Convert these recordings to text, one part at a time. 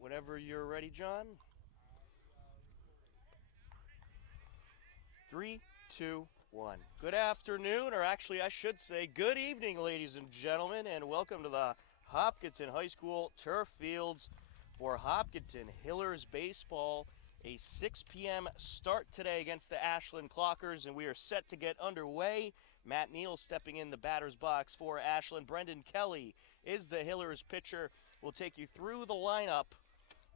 Whenever you're ready, John. 3, 2, 1. Good afternoon, or actually I should say good evening, ladies and gentlemen, and welcome to the Hopkinton High School turf fields for Hopkinton Hillers baseball. A 6 p.m. start today against the Ashland Clockers, and we are set to get underway. Matt Neal stepping in the batter's box for Ashland. Brendan Kelly is the Hillers pitcher. We'll take you through the lineup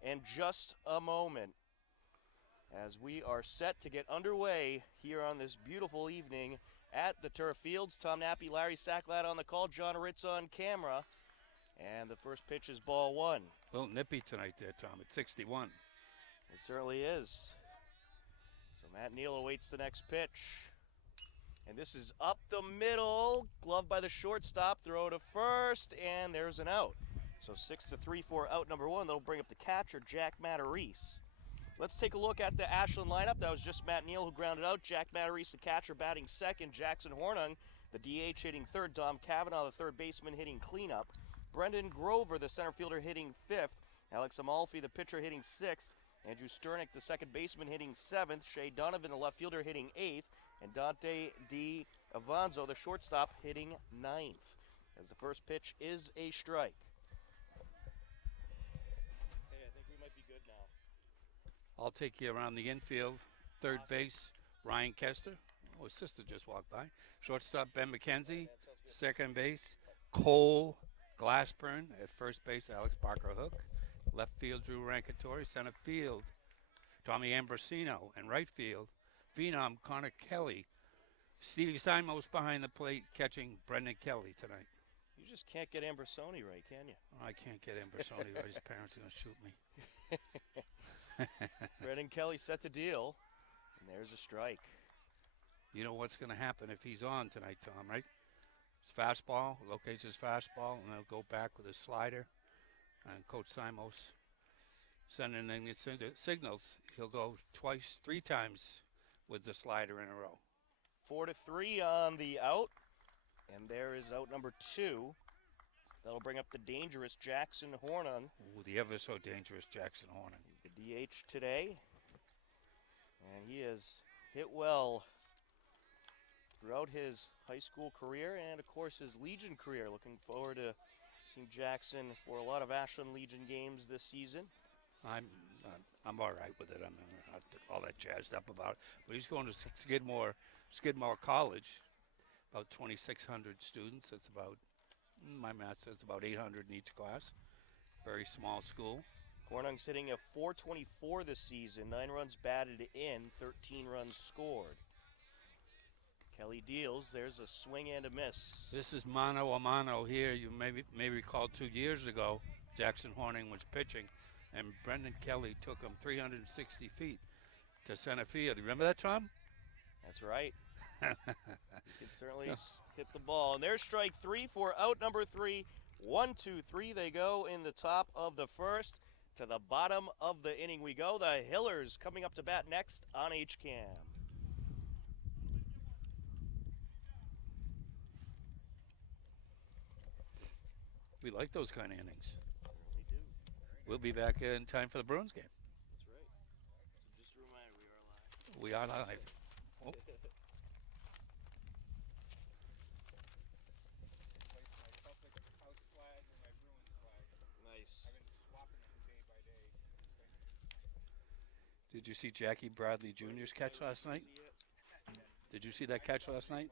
in just a moment as we are set to get underway here on this beautiful evening at the turf fields. Tom Nappy, Larry Sacklad on the call, John Ritz on camera, and the first pitch is ball one. A little nippy tonight there, Tom, at 61. It certainly is. So Matt Neal awaits the next pitch. And this is up the middle, gloved by the shortstop, throw to first, and there's an out. So 6-3 for out number one. That'll bring up the catcher, Jack Matarese. Let's take a look at the Ashland lineup. That was just Matt Neal who grounded out. Jack Matarese, the catcher, batting second. Jackson Hornung, the DH, hitting third. Dom Cavanaugh, the third baseman, hitting cleanup. Brendan Grover, the center fielder, hitting fifth. Alex Amalfi, the pitcher, hitting sixth. Andrew Sternick, the second baseman, hitting seventh. Shea Donovan, the left fielder, hitting eighth. And Dante Di Avanzo, the shortstop, hitting ninth. As the first pitch is a strike. Hey, I think we might be good now. I'll take you around the infield. Third base, Ryan Kester. Oh, his sister just walked by. Shortstop, Ben McKenzie. Second base, Cole Glassburn. At first base, Alex Barker Hook. Left field, Drew Rankatori. Center field, Tommy Ambrosino. And right field, phenom Connor Kelly. Stevie Simos behind the plate catching Brendan Kelly tonight. You just can't get Ambrosoni right, can you? Oh, I can't get Ambrosoni right. His parents are going to shoot me. Brendan Kelly set the deal, and there's a strike. You know what's going to happen if he's on tonight, Tom, right? His fastball, locates his fastball, and they'll go back with his slider. And Coach Simos sending in the signals. He'll go twice, three times with the slider in a row. 4-3 on the out, and there is out number two. That'll bring up the dangerous Jackson Hornung. Ooh, the ever so dangerous Jackson Hornung. He's the DH today, and he has hit well throughout his high school career and, of course, his Legion career. Looking forward to seeing Jackson for a lot of Ashland Legion games this season. I'm all right with it. I'm not all that jazzed up about it. But he's going to Skidmore College, about 2,600 students. It's about, my math says about 800 in each class. Very small school. Hornung's hitting a .424 this season, 9 runs batted in, 13 runs scored. Kelly deals. There's a swing and a miss. This is mano a mano here. You may recall 2 years ago, Jackson Hornung was pitching, and Brendan Kelly took him 360 feet to center field. You remember that, Tom? That's right. You can certainly hit the ball. And there's strike three for out number three. 1-2-3 they go in the top of the first. To the bottom of the inning we go. The Hillers coming up to bat next on HCAM. We like those kind of innings. Certainly do. We'll be back in time for the Bruins game. That's right. So just a reminder, we are live. We are live. Oh. Nice. Did you see Jackie Bradley Jr.'s catch last night? Did you see that catch last night?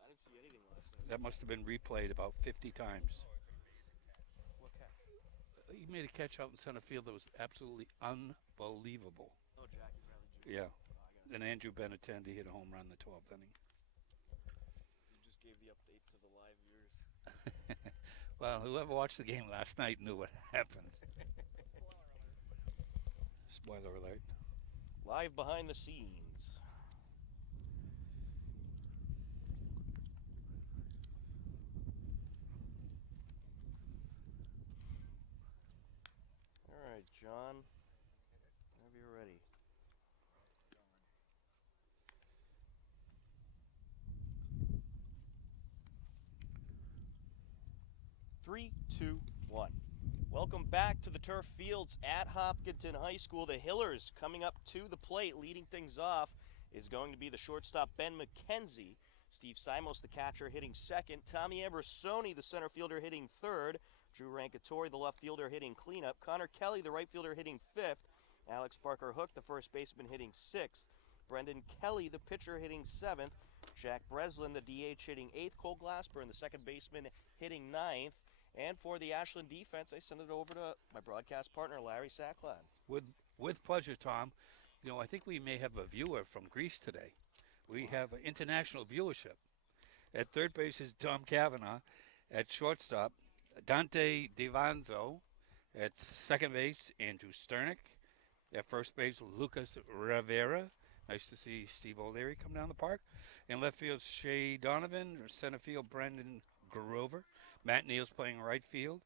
I didn't see anything last night. That must have been replayed about 50 times. What catch? He made a catch out in center field that was absolutely unbelievable. Oh, Jackie Bradley Jr. Yeah. Then Andrew Benintendi hit a home run in the 12th inning. You just gave the update to the live viewers. Well, whoever watched the game last night knew what happened. Spoiler alert. Live behind the scenes. All right, John. Whenever you're ready. 3, 2, 1. Welcome back to the turf fields at Hopkinton High School. The Hillers coming up to the plate, leading things off is going to be the shortstop Ben McKenzie. Steve Simos, the catcher, hitting second. Tommy Ambrosoni, the center fielder, hitting third. Drew Rankatori, the left fielder, hitting cleanup. Connor Kelly, the right fielder, hitting fifth. Alex Parker Hook, the first baseman, hitting sixth. Brendan Kelly, the pitcher, hitting seventh. Jack Breslin, the DH, hitting eighth. Cole Glassburn, the second baseman, hitting ninth. And for the Ashland defense, I send it over to my broadcast partner, Larry Sacklad. With pleasure, Tom. You know, I think we may have a viewer from Greece today. We have international viewership. At third base is Tom Cavanaugh. At shortstop, Dante Divanzo. At second base, Andrew Sternick. At first base, Lucas Rivera. Nice to see Steve O'Leary come down the park. In left field, Shea Donovan. Center field, Brendan Grover. Matt Neal's playing right field.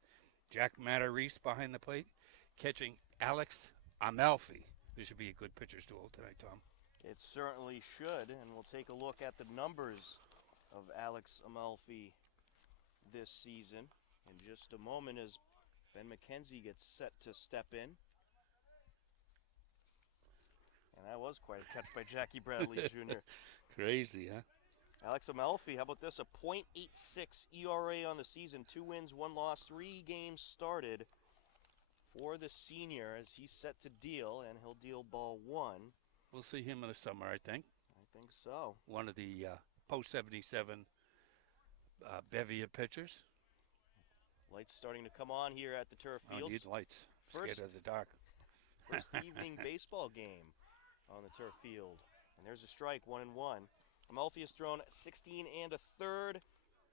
Jack Matarese behind the plate. Catching Alex Amalfi. This should be a good pitcher's duel tonight, Tom. It certainly should, and we'll take a look at the numbers of Alex Amalfi this season in just a moment as Ben McKenzie gets set to step in. And that was quite a catch by Jackie Bradley Jr. Crazy, huh? Alex Amalfi, how about this? A .86 ERA on the season, 2 wins, 1 loss, 3 games started for the senior as he's set to deal, and he'll deal ball 1. We'll see him in the summer, I think. I think so. One of the post-77 bevy of pitchers. Lights starting to come on here at the turf Oh, fields. need lights. First- Scared of the dark. First evening baseball game on the turf field. And there's a strike, 1-1. Amalfi has thrown 16 and a third,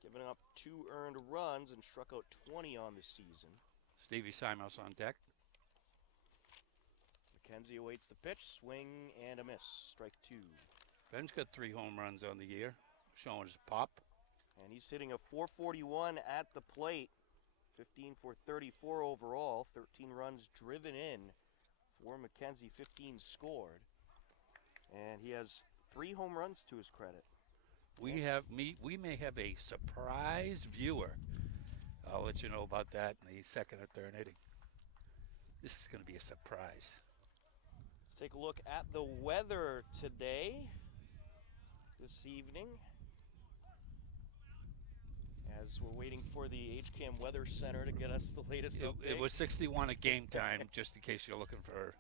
giving up 2 earned runs and struck out 20 on the season. Stevie Simos on deck. McKenzie awaits the pitch, swing and a miss, strike 2. Ben's got 3 home runs on the year, showing his pop. And he's hitting a .441 at the plate, 15 for 34 overall, 13 runs driven in for McKenzie, 15 scored. And he has 3 home runs to his credit. We may have a surprise viewer. I'll let you know about that in the second or third inning. This is going to be a surprise. Let's take a look at the weather today, this evening, as we're waiting for the HCAM Weather Center to get us the latest update. It was 61 at game time, just in case you're looking for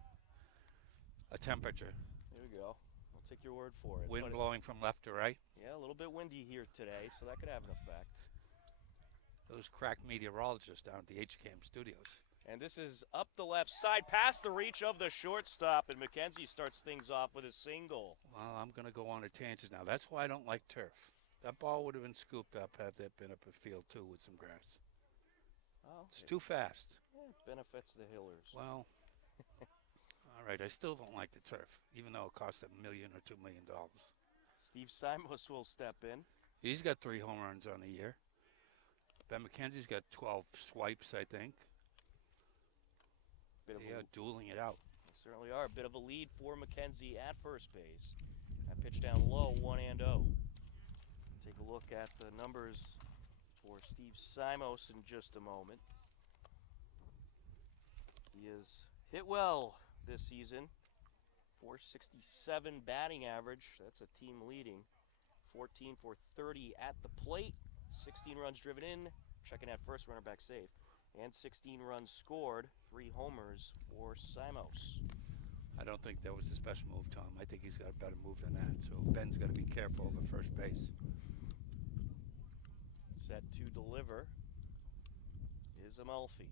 a temperature. There we go. I'll take your word for it. Wind But blowing from left to right. yeah, a little bit windy here today, so that could have an effect. Those crack meteorologists down at the HCAM studios. And this is up the left side, past the reach of the shortstop, and McKenzie starts things off with a single. Well, I'm going to go on a tangent now. That's why I don't like turf. That ball would have been scooped up had that been up a field, too, with some grass. Oh, It's too fast. it benefits the Hillers. Well, all right. I still don't like the turf, even though it cost $1 million or $2 million. Steve Simos will step in. He's got 3 home runs on the year. Ben McKenzie's got 12 swipes, I think. Bit of They a are dueling it out. They certainly are. A bit of a lead for McKenzie at first base. That pitch down low, 1-0. Take a look at the numbers for Steve Simos in just a moment. He has hit well this season. .467 batting average. That's a team leading. 14 for 30 at the plate. 16 runs driven in. Checking at first, runner back safe. And 16 runs scored, 3 homers for Simos. I don't think that was his best move, Tom. I think he's got a better move than that. So Ben's got to be careful over first base. Set to deliver is Amalfi.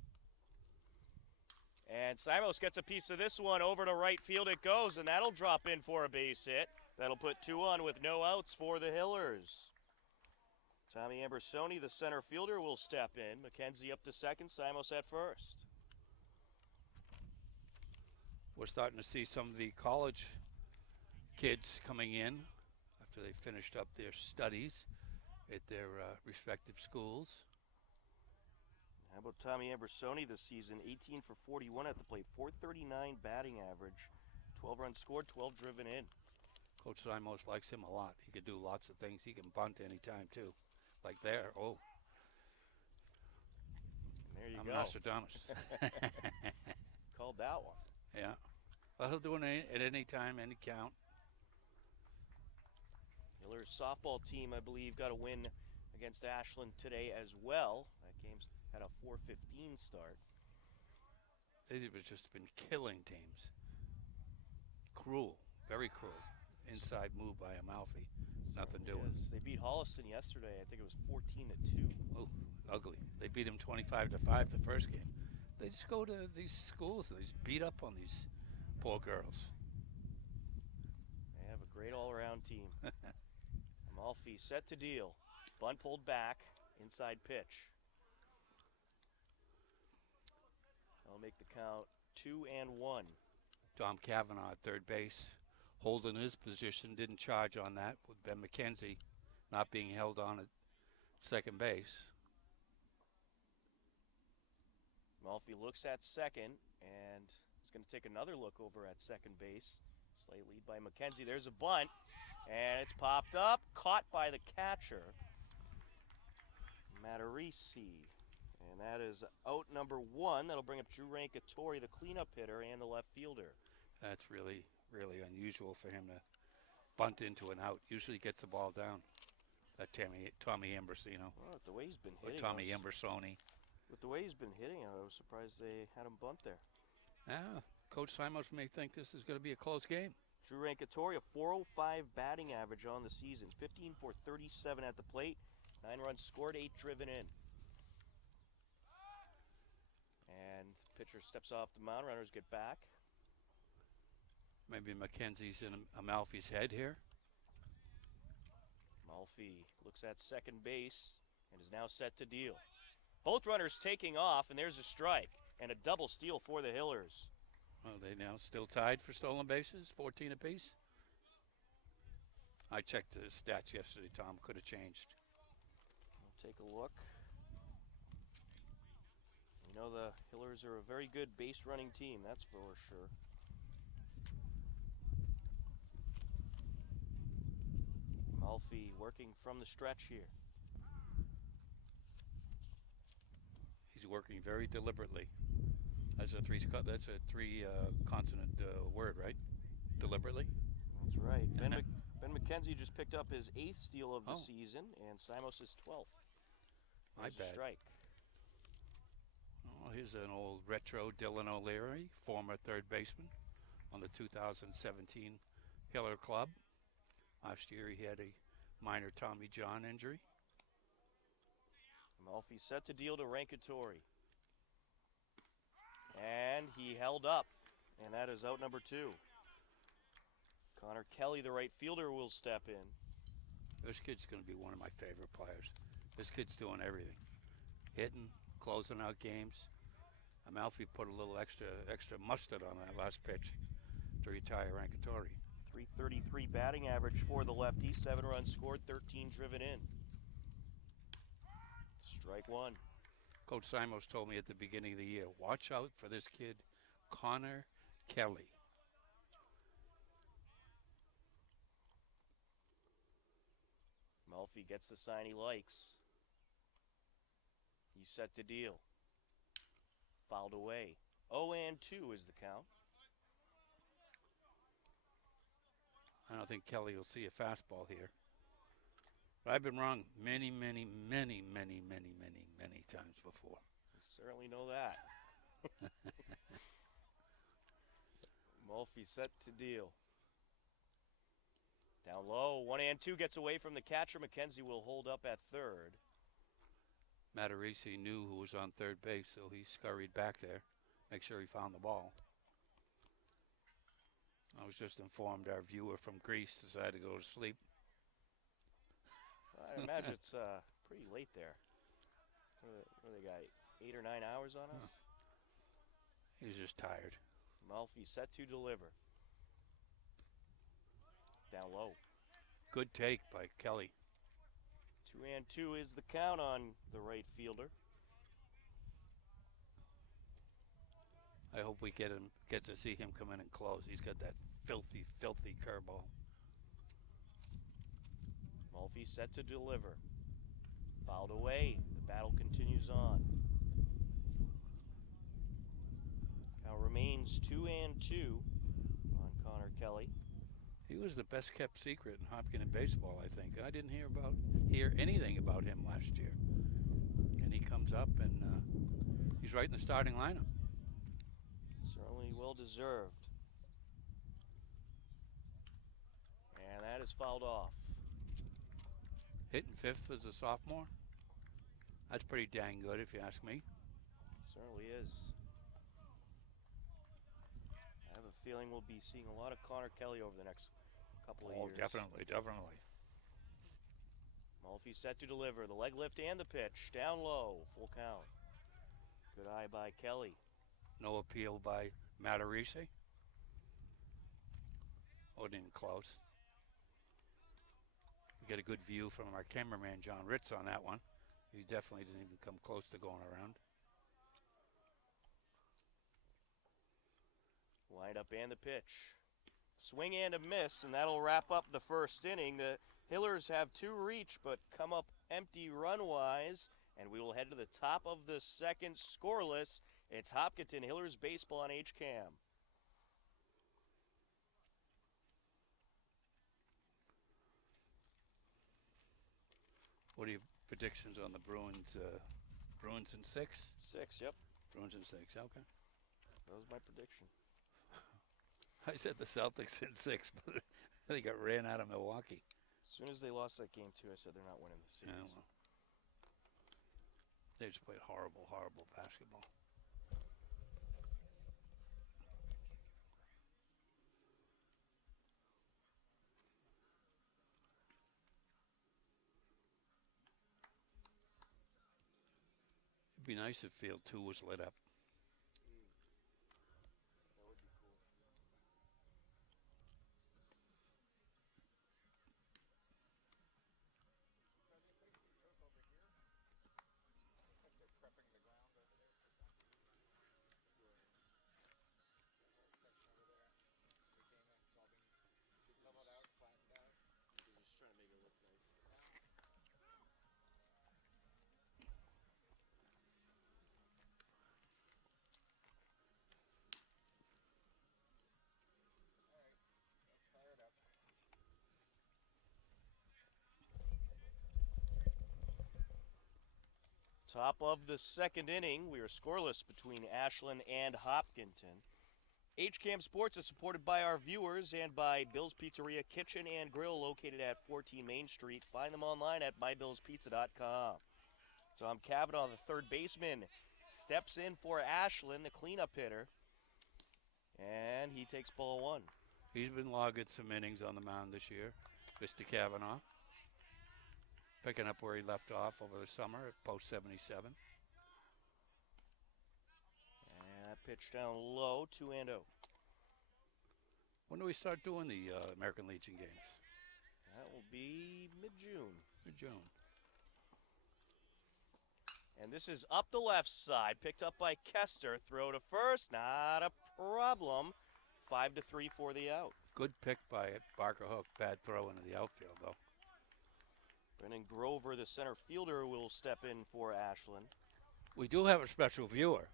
And Simos gets a piece of this one. Over to right field it goes, and that'll drop in for a base hit. That'll put 2 on with no outs for the Hillers. Tommy Ambrosoni, the center fielder, will step in. McKenzie up to second, Simos at first. We're starting to see some of the college kids coming in after they finished up their studies at their respective schools. How about Tommy Ambrosoni this season? 18 for 41 at the plate, .439 batting average, 12 runs scored, 12 driven in. Coach Simos likes him a lot. He can do lots of things. He can bunt anytime, too. Like there. Oh, And There you I'm go. Nostradamus. Called that one. Yeah. Well, he'll do it at any time, any count. Hillers softball team, I believe, got a win against Ashland today as well. That game's had a 4:15 start. They've just been killing teams. Cruel, very cruel. Inside move by Amalfi. Nothing doing. Yes. They beat Holliston yesterday. I think it was 14-2. Oh, ugly. They beat him 25-5 the first game. They just go to these schools and they just beat up on these poor girls. They have a great all-around team. Amalfi set to deal. Bunt pulled back. Inside pitch. That'll make the count 2-1. Tom Cavanaugh at third base, holding his position, didn't charge on that with Ben McKenzie not being held on at second base. Amalfi looks at second and is going to take another look over at second base. Slight lead by McKenzie. There's a bunt, and it's popped up, caught by the catcher, Matarisi. And that is out number 1. That'll bring up Drew Rankatori, the cleanup hitter, and the left fielder. That's really, really unusual for him to bunt into an out. Usually gets the ball down. Tommy Ambrosino. Well, with the way he's been Or hitting, Tommy Ambrosoni. with the way he's been hitting, I was surprised they had him bunt there. Yeah, Coach Simons may think this is going to be a close game. Drew Rankatori, a 405 batting average on the season, 15 for 37 at the plate, 9 runs scored, 8 driven in. And pitcher steps off the mound, runners get back. Maybe McKenzie's in Amalfi's head here. Amalfi looks at second base and is now set to deal. Both runners taking off, and there's a strike and a double steal for the Hillers. Well, they now still tied for stolen bases, 14 apiece. I checked the stats yesterday, Tom. Could have changed. We'll take a look. You know the Hillers are a very good base running team, that's for sure. Amalfi working from the stretch here. He's working very deliberately. That's a three consonant word, right? Deliberately. That's right. Ben McKenzie just picked up his 8th steal of the season, and Simos' 12th. My There's a bad. strike. Oh, here's an old retro Dylan O'Leary, former third baseman on the 2017 Hiller Club. Last year he had a minor Tommy John injury. Amalfi set to deal to Rankatori. And he held up, and that is out number 2. Connor Kelly, the right fielder, will step in. This kid's going to be one of my favorite players. This kid's doing everything. Hitting, closing out games. Amalfi put a little extra mustard on that last pitch to retire Rankatori. .333 batting average for the lefty. 7 runs scored, 13 driven in. Strike 1. Coach Simos told me at the beginning of the year, watch out for this kid, Connor Kelly. Amalfi gets the sign he likes. He's set to deal. Fouled away. 0-2 is the count. I don't think Kelly will see a fastball here. But I've been wrong many times before. You certainly know that. Amalfi set to deal. Down low, 1-2 gets away from the catcher. McKenzie will hold up at third. Matarisi knew who was on third base, so he scurried back there, make sure he found the ball. I was just informed our viewer from Greece decided to go to sleep. I imagine it's pretty late there. What they got, 8 or 9 hours on us? He's just tired. Amalfi set to deliver. Down low. Good take by Kelly. 2-2 is the count on the right fielder. I hope we get to see him come in and close. He's got that filthy curveball. Amalfi set to deliver. Fouled away. The battle continues on. runs, 2-2 on Connor Kelly. He was the best kept secret in Hopkins baseball, I think. I didn't hear anything about him last year. And he comes up and he's right in the starting lineup. Certainly well deserved. And that is fouled off. Hitting fifth as a sophomore. That's pretty dang good if you ask me. It certainly is. I have a feeling we'll be seeing a lot of Connor Kelly over the next couple of years. Definitely. Mulfey set to deliver. The leg lift and the pitch. Down low. Full count. Good eye by Kelly. No appeal by Matarese. Wasn't even close. We get a good view from our cameraman, John Ritz, on that one. He definitely didn't even come close to going around. Wind up and the pitch. Swing and a miss, and that'll wrap up the first inning. The Hillers have 2 reach, but come up empty run-wise, and we will head to the top of the second scoreless. It's Hopkinton Hillers baseball on HCAM. What are your predictions on the Bruins? Bruins in 6? 6, yep. Bruins in 6, okay. That was my prediction. I said the Celtics in 6, but they got ran out of Milwaukee. As soon as they lost that game, too, I said they're not winning the series. Yeah, well, they just played horrible basketball. It'd be nice if Field 2 was lit up. That would be cool. Top of the second inning, we are scoreless between Ashland and Hopkinton. HCAM Sports is supported by our viewers and by Bill's Pizzeria Kitchen and Grill located at 14 Main Street. Find them online at mybillspizza.com. Tom Cavanaugh, the third baseman, steps in for Ashland, the cleanup hitter, and he takes ball 1. He's been logging some innings on the mound this year, Mr. Cavanaugh. Picking up where he left off over the summer at post 77. And that pitch down low, 2-0. When do we start doing the American Legion games? That will be mid-June. Mid-June. And this is up the left side, picked up by Kester. Throw to first, not a problem. 5-3 for the out. Good pick by Barker Hook. Bad throw into the outfield, though. Brennan Grover, the center fielder, will step in for Ashland. We do have a special viewer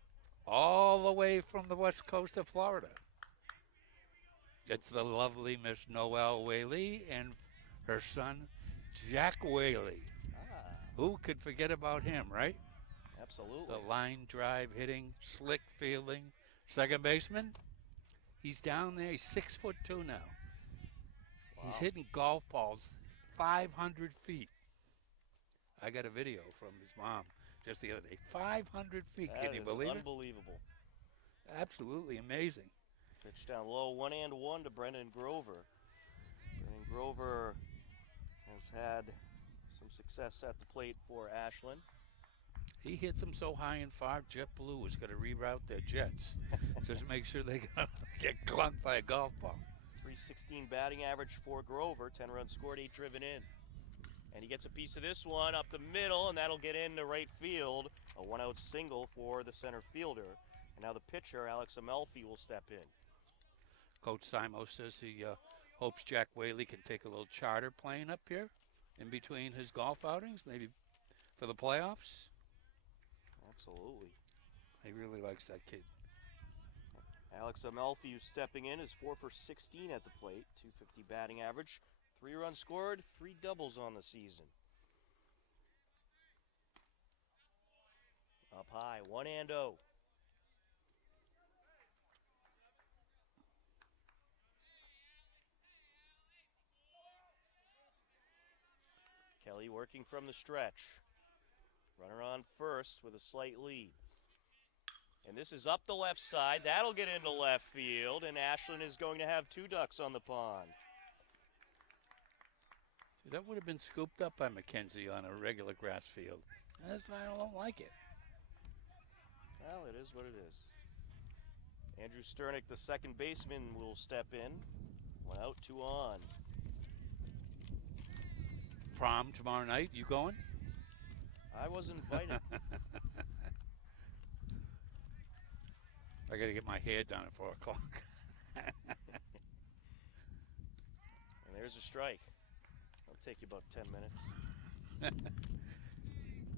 all the way from the west coast of Florida. It's the lovely Miss Noelle Whaley and her son, Jack Whaley. Who could forget about him, right? Absolutely. The line drive hitting, slick fielding, second baseman. He's down there. He's 6'2" now. Wow. He's hitting golf balls 500 feet. I got a video from his mom just the other day. 500 feet. Can you believe it? Unbelievable. Absolutely amazing. Pitch down low, 1-1 to Brendan Grover. Brendan Grover has had some success at the plate for Ashland. He hits them so high and far, JetBlue is going to reroute their jets. Just make sure they get clunked by a golf ball. 316 batting average for Grover, 10 runs scored, 8 driven in. And he gets a piece of this one up the middle, and that'll get into right field. A 1-out single for the center fielder. And now the pitcher, Alex Amelfi, will step in. Coach Simo says he hopes Jack Whaley can take a little charter plane up here in between his golf outings, maybe for the playoffs. Absolutely. He really likes that kid. Alex Amalfi, who's stepping in, is 4 for 16 at the plate, 250 batting average, 3 runs scored, 3 doubles on the season. Up high, 1-0. Kelly working from the stretch. Runner on first with a slight lead. And this is up the left side. That'll get into left field, and Ashland is going to have 2 ducks on the pond. That would have been scooped up by McKenzie on a regular grass field. And that's why I don't like it. Well, it is what it is. Andrew Sternick, the second baseman, will step in. 1 out, 2 on. Prom tomorrow night, you going? I was invited. I got to get my hair done at 4 o'clock. And there's a strike. It'll take you about 10 minutes.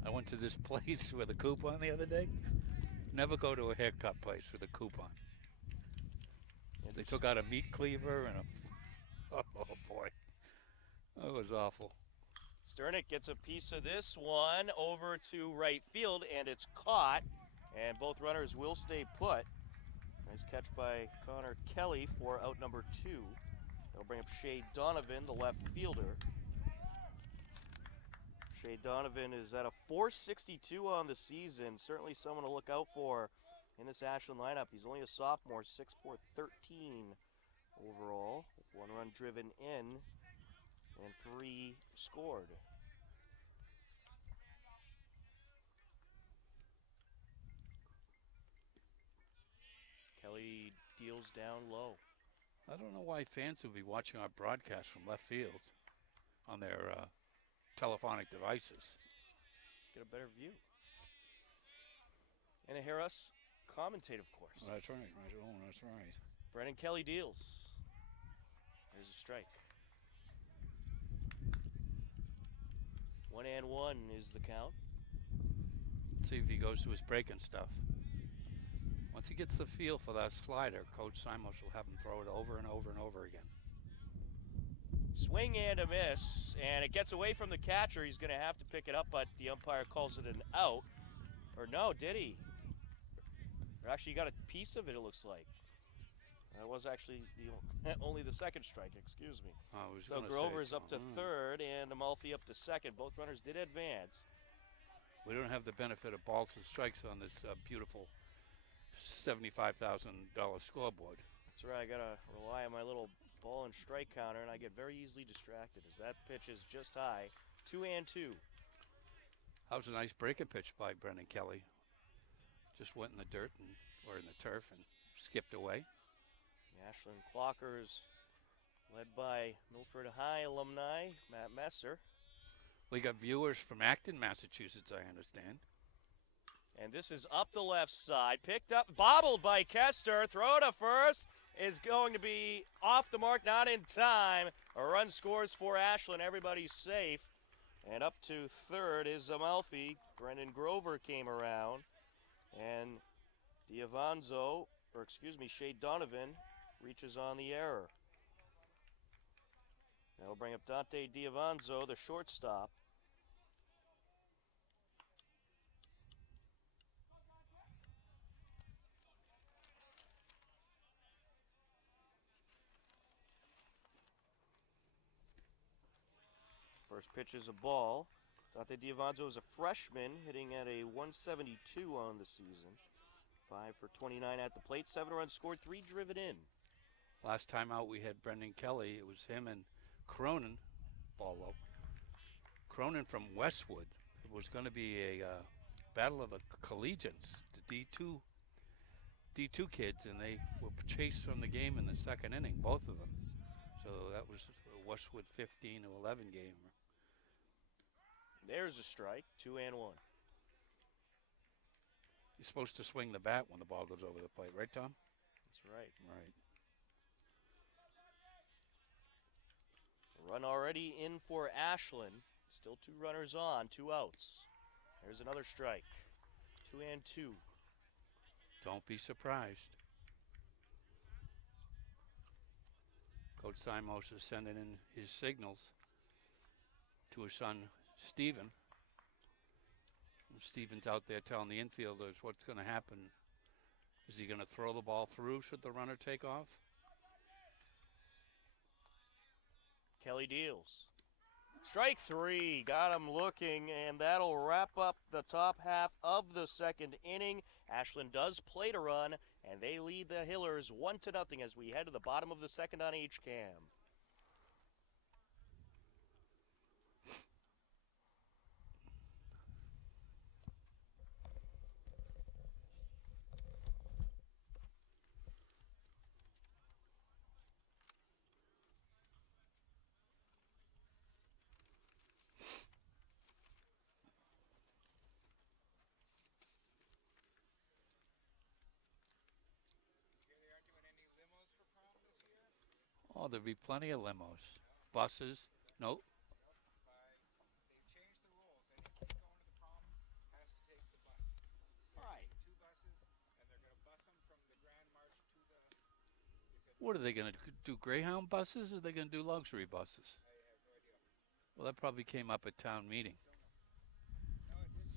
I went to this place with a coupon the other day. Never go to a haircut place with a coupon. And They took out a meat cleaver and a... Oh, boy. That was awful. Sternick gets a piece of this one over to right field, and it's caught. And both runners will stay put. Nice catch by Connor Kelly for out number 2. That'll bring up Shea Donovan, the left fielder. Shea Donovan is at a 462 on the season. Certainly someone to look out for in this Ashland lineup. He's only a sophomore, 6'4", 13 overall. 1 run driven in and 3 scored. Kelly deals down low. I don't know why fans would be watching our broadcast from left field on their telephonic devices. Get a better view. And to hear us commentate, of course. That's right. That's right. Brennan Kelly deals. There's a strike. 1-1 is the count. Let's see if he goes to his breaking stuff. Once he gets the feel for that slider, Coach Simos will have him throw it over and over and over again. Swing and a miss, and it gets away from the catcher. He's going to have to pick it up, but the umpire calls it an out. Or no, did he? Or actually, he got a piece of it, it looks like. That was actually only the second strike, excuse me. So Grover is up to third, and Amalfi up to second. Both runners did advance. We don't have the benefit of balls and strikes on this beautiful $75,000 scoreboard. That's right, I got to rely on my little ball and strike counter, and I get very easily distracted as that pitch is just high. 2-2. That was a nice breaking pitch by Brendan Kelly. Just went in the dirt or in the turf and skipped away. The Ashland Clockers, led by Milford High alumni Matt Messer. We got viewers from Acton, Massachusetts, I understand. And this is up the left side, picked up, bobbled by Kester. Throw to first is going to be off the mark, not in time. A run scores for Ashland. Everybody's safe. And up to third is Amalfi. Brendan Grover came around. And Shea Donovan reaches on the error. That'll bring up Dante Diavanzo, the shortstop. First pitch is a ball. Dante Diavanzo is a freshman, hitting at a 172 on the season. 5 for 29 at the plate, 7 runs scored, 3 driven in. Last time out we had Brendan Kelly. It was him and Cronin, ball low. Cronin from Westwood. It was going to be a battle of the collegians, the D2 kids, and they were chased from the game in the second inning, both of them. So that was a Westwood 15-11 game. There's a strike, 2-1. You're supposed to swing the bat when the ball goes over the plate, right, Tom? That's right. Right. Run already in for Ashland. Still 2 runners on, 2 outs. There's another strike. 2-2. Don't be surprised. Coach Simos is sending in his signals to his son, Steven. And Steven's out there telling the infielders what's going to happen. Is he going to throw the ball through should the runner take off? Kelly deals. Strike three, got him looking, and that'll wrap up the top half of the second inning. Ashland does play to run, and they lead the Hillers 1-0 as we head to the bottom of the second on HCAM. Oh, there'll be plenty of limos. Buses. Nope. What are they going to do? Greyhound buses, or are they going to do luxury buses? Well, that probably came up at town meeting.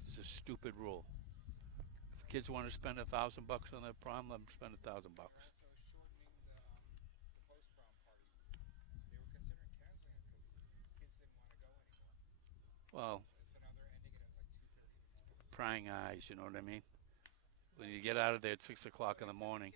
It's a stupid rule. If kids want to spend $1,000 on their prom, let them spend $1,000. Well, prying eyes, you know what I mean? When you get out of there at 6 o'clock in the morning.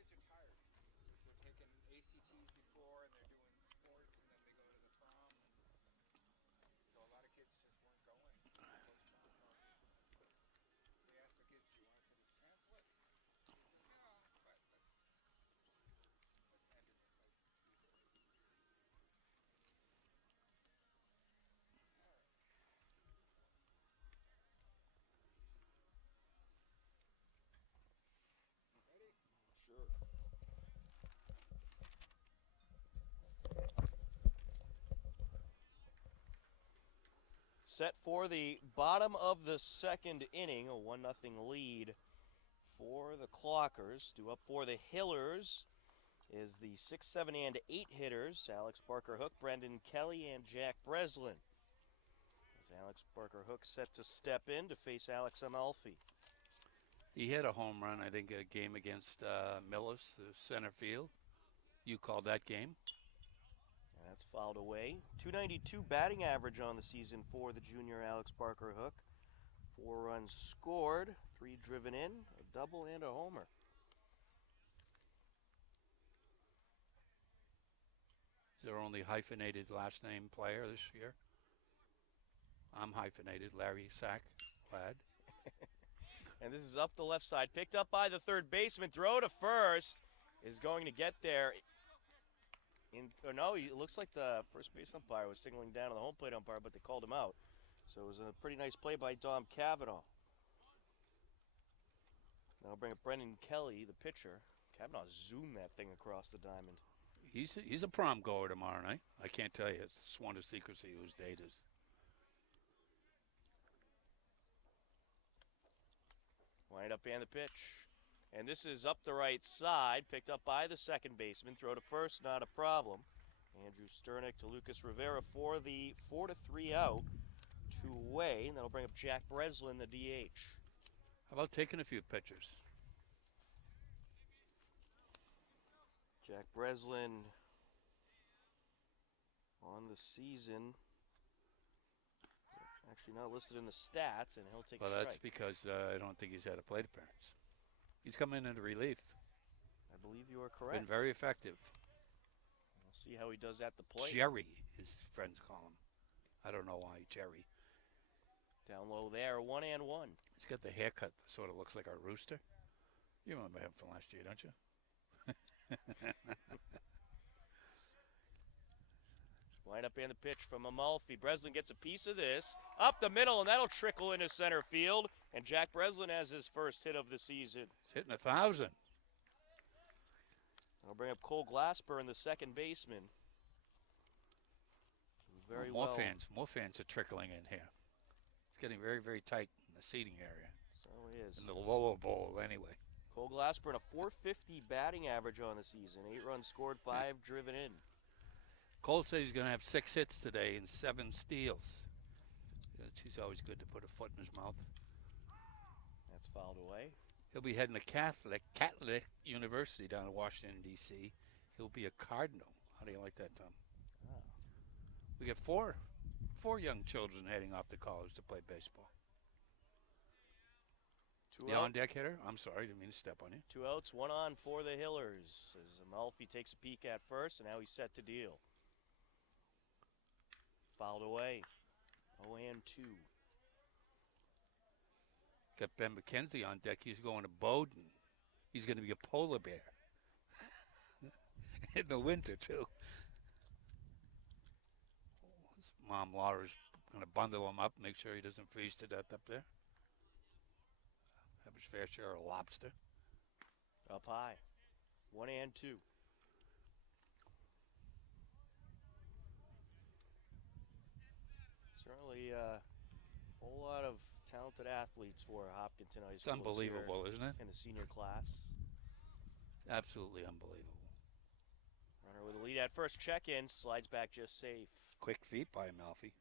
Set for the bottom of the second inning, a 1-0 lead for the Clockers. Due up for the Hillers is the 6, 7, and 8 hitters, Alex Barker-Hook, Brendan Kelly, and Jack Breslin. As Alex Barker-Hook set to step in to face Alex Amalfi. He hit a home run, I think, a game against Millis, the center field. You called that game? That's fouled away. .292 batting average on the season for the junior Alex Barker-Hook. 4 runs scored, 3 driven in, a double and a homer. Is there only hyphenated last name player this year? I'm hyphenated, Larry Sack, lad. And this is up the left side, picked up by the third baseman. Throw to first is going to get there. No, it looks like the first base umpire was signaling down to the home plate umpire, but they called him out. So it was a pretty nice play by Dom Cavanaugh. Now I'll bring up Brendan Kelly, the pitcher. Cavanaugh zoomed that thing across the diamond. He's a prom goer tomorrow night. I can't tell you. It's sworn to secrecy whose date is. Wind up and the pitch. And this is up the right side, picked up by the second baseman. Throw to first, not a problem. Andrew Sternick to Lucas Rivera for the 4-3 out. 2-way, and that'll bring up Jack Breslin, the DH. How about taking a few pitchers? Jack Breslin on the season. Actually not listed in the stats, and he'll take a strike. Well, that's because I don't think he's had a plate appearance. He's coming into relief. I believe you are correct. Been very effective. We'll see how he does at the plate. Jerry, his friends call him. I don't know why, Jerry. Down low there, 1-1. He's got the haircut that sort of looks like a rooster. You remember him from last year, don't you? Line up and the pitch from Amalfi. Breslin gets a piece of this. Up the middle, and that'll trickle into center field. And Jack Breslin has his first hit of the season. He's hitting 1,000. I'll bring up Cole Glasper, the second baseman. Very more well. More fans are trickling in here. It's getting very, very tight in the seating area. So it is. In the lower bowl, anyway. Cole Glasper, a .450 batting average on the season. 8 runs scored, 5 driven in. Cole said he's going to have 6 hits today and 7 steals. He's always good to put a foot in his mouth. That's fouled away. He'll be heading to Catholic University down in Washington, D.C. He'll be a Cardinal. How do you like that, Tom? Oh. We got four young children heading off to college to play baseball. The on-deck hitter? I'm sorry, didn't mean to step on you. 2 outs, 1 on for the Hillers. As Amalfi takes a peek at first, and now he's set to deal. Fouled away. 0-2. Got Ben McKenzie on deck. He's going to Bowdoin. He's going to be a polar bear. In the winter, too. His mom, Laura's going to bundle him up, make sure he doesn't freeze to death up there. Have his fair share of lobster. Up high. 1-2. Certainly a whole lot of talented athletes for Hopkinton High It's School. unbelievable, isn't it? In the senior class. Absolutely unbelievable. Runner with a lead at first check-in, slides back just safe. Quick feet by Amalfi.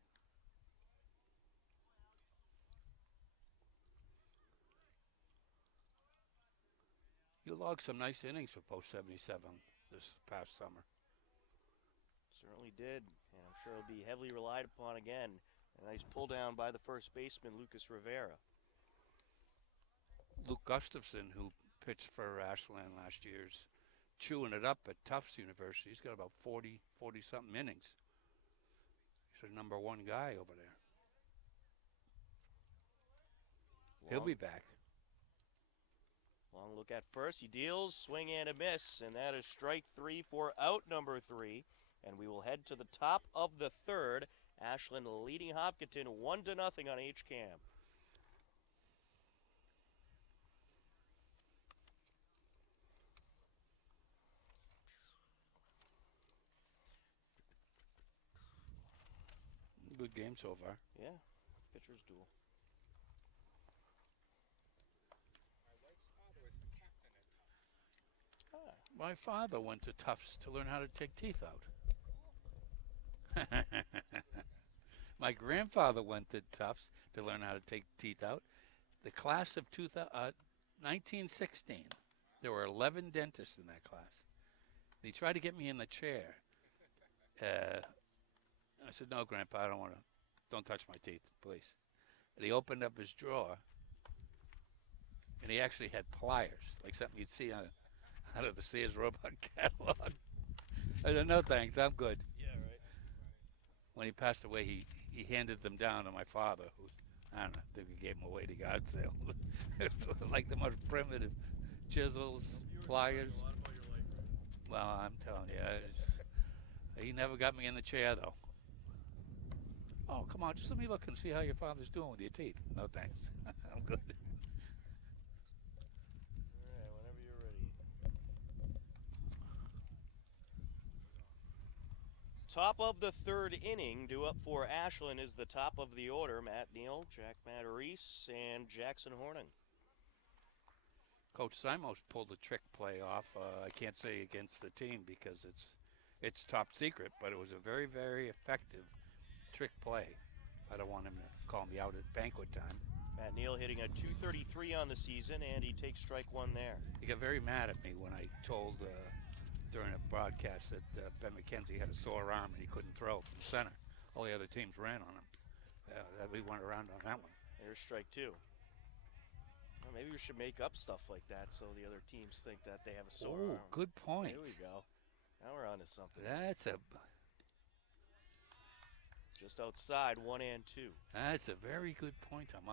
You logged some nice innings for Post 77 this past summer. Certainly did, and I'm sure it'll be heavily relied upon again. A nice pull down by the first baseman, Lucas Rivera. Luke Gustafson, who pitched for Ashland last year, is chewing it up at Tufts University. He's got about 40-something innings. He's the number 1 guy over there. He'll be back. Long look at first. He deals, swing and a miss, and that is strike 3 for out number 3. And we will head to the top of the 3rd. Ashland leading Hopkinton 1-0 on H-Cam. Good game so far. Yeah, pitcher's duel. My father went to Tufts to learn how to take teeth out. My grandfather went to Tufts to learn how to take teeth out. The class of 1916, there were 11 dentists in that class. He tried to get me in the chair. I said, "No, Grandpa, don't touch my teeth, please." And he opened up his drawer, and he actually had pliers, like something you'd see out of the Sears Robot catalog. I said, "No, thanks, I'm good." Yeah, right. When he passed away, he handed them down to my father, who, I don't know, I think he gave them away to yard sale. Like the most primitive chisels, pliers. Well, I'm telling you, he never got me in the chair, though. "Oh, come on, just let me look and see how your father's doing with your teeth." "No, thanks. I'm good." All right, whenever you're ready. Top of the 3rd inning, due up for Ashland is the top of the order. Matt Neal, Jack Matarese, and Jackson Horning. Coach Simos pulled a trick play off. I can't say against the team because it's top secret, but it was a very, very effective trick play. I don't want him to call me out at banquet time. Matt Neal hitting a .233 on the season, and he takes strike 1 there. He got very mad at me when I told during a broadcast that Ben McKenzie had a sore arm and he couldn't throw from center. All the other teams ran on him. We went around on that one. There's strike 2. Well, maybe we should make up stuff like that so the other teams think that they have a sore arm. Good point. There we go. Now we're on to something. That's Just outside, 1-2. That's a very good point, Tom.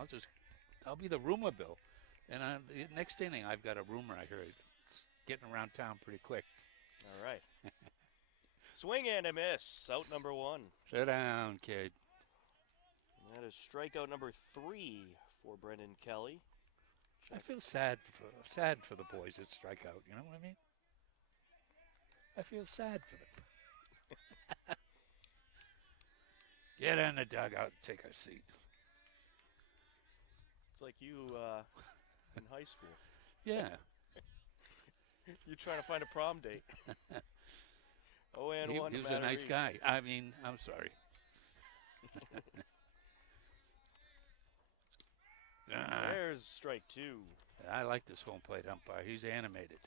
I'll be the rumor bill. And the next inning, I've got a rumor I heard. It's getting around town pretty quick. All right. Swing and a miss. Out number 1. Sit down, kid. And that is strikeout number 3 for Brendan Kelly. I feel sad for the boys that strike out. You know what I mean? I feel sad for them. Get in the dugout and take a seat. It's like you in high school. Yeah. You're trying to find a prom date. Oh, and He 1 to was a nice Matarese. guy. I mean, I'm sorry. There's strike 2. I like this home plate umpire. He's animated.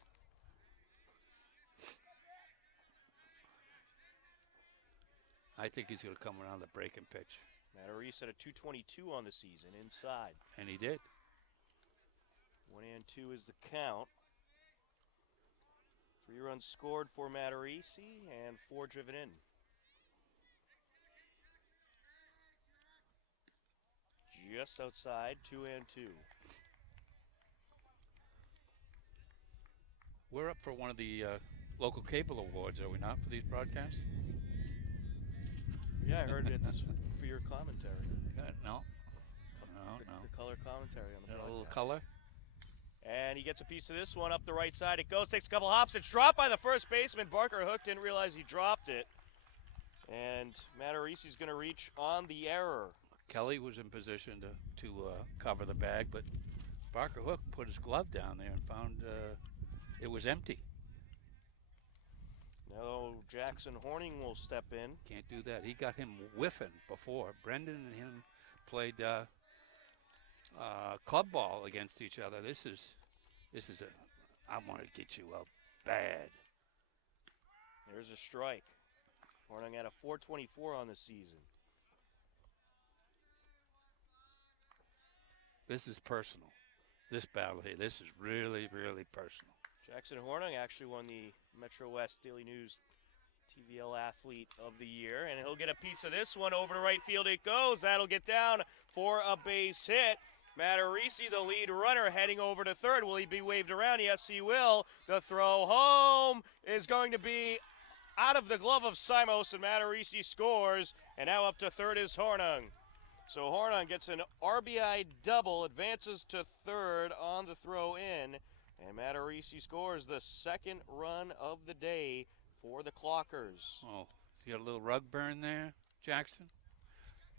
I think he's going to come around the breaking pitch. Matarese at a 222 on the season inside. And he did. 1-2 is the count. 3 runs scored for Matarese and 4 driven in. Just outside, 2-2. We're up for one of the local cable awards, are we not, for these broadcasts? Yeah, I heard it's for your commentary. No. The color commentary on the A broadcast. little color. And he gets a piece of this one up the right side. It goes, takes a couple hops. It's dropped by the first baseman. Barker Hook didn't realize he dropped it. And Matarese's going to reach on the error. Kelly was in position to cover the bag, but Barker Hook put his glove down there and found it was empty. Now Jackson Horning will step in. Can't do that. He got him whiffing before. Brendan and him played club ball against each other. This is I want to get you out bad. There's a strike. Horning had a 424 on the season. This is personal. This battle here, this is really, really personal. Jackson Horning actually won the Metro West Daily News TVL Athlete of the Year, and he'll get a piece of this one. Over to right field it goes. That'll get down for a base hit. Matarese, the lead runner, heading over to third. Will he be waved around? Yes, he will. The throw home is going to be out of the glove of Simos, and Matarese scores. And now up to third is Hornung. So Hornung gets an RBI double, advances to third on the throw in, and Matarese scores the second run of the day for the Clockers. Oh, you got a little rug burn there, Jackson?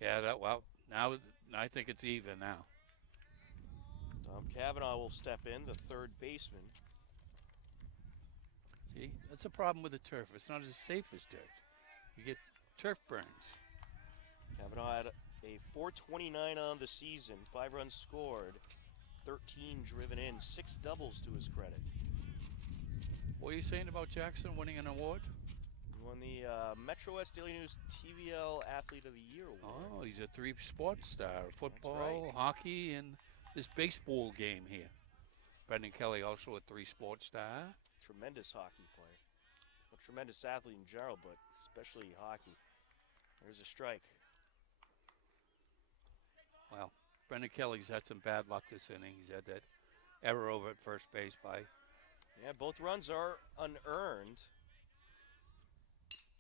Yeah, now I think it's even now. Tom Cavanaugh will step in, the third baseman. See, that's a problem with the turf. It's not as safe as dirt. You get turf burns. Cavanaugh had a 429 on the season, 5 runs scored, 13 driven in, 6 doubles to his credit. What are you saying about Jackson winning an award? He won the Metro West Daily News TVL Athlete of the Year award. Oh, he's a 3 sports star. Football, right. hockey, and this baseball game here. Brendan Kelly also a 3 sports star. Tremendous hockey player. A tremendous athlete in general, but especially hockey. There's a strike. Well, Brendan Kelly's had some bad luck this inning. He's had that error over at first base by. Yeah, both runs are unearned.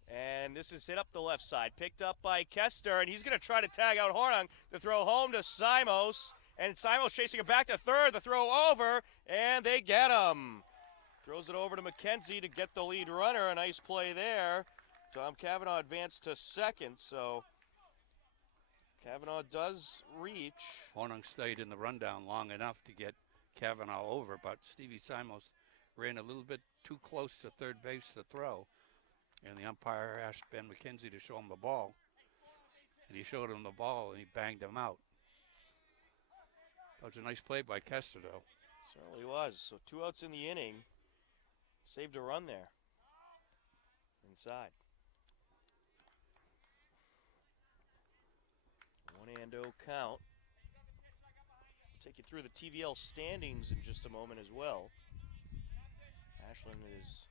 And this is hit up the left side. Picked up by Kester, and he's going to try to tag out Hornung. The throw home to Simos. And Simos chasing it back to third. The throw over, and they get him. Throws it over to McKenzie to get the lead runner. A nice play there. Tom Cavanaugh advanced to second, so Cavanaugh does reach. Hornung stayed in the rundown long enough to get Cavanaugh over, but Stevie Simos ran a little bit too close to third base to throw. And the umpire asked Ben McKenzie to show him the ball. And he showed him the ball, and he banged him out. That was a nice play by Kester, though. Certainly was. So 2 outs in the inning. Saved a run there. Inside. 1-0 count. Take you through the TVL standings in just a moment as well. Ashland is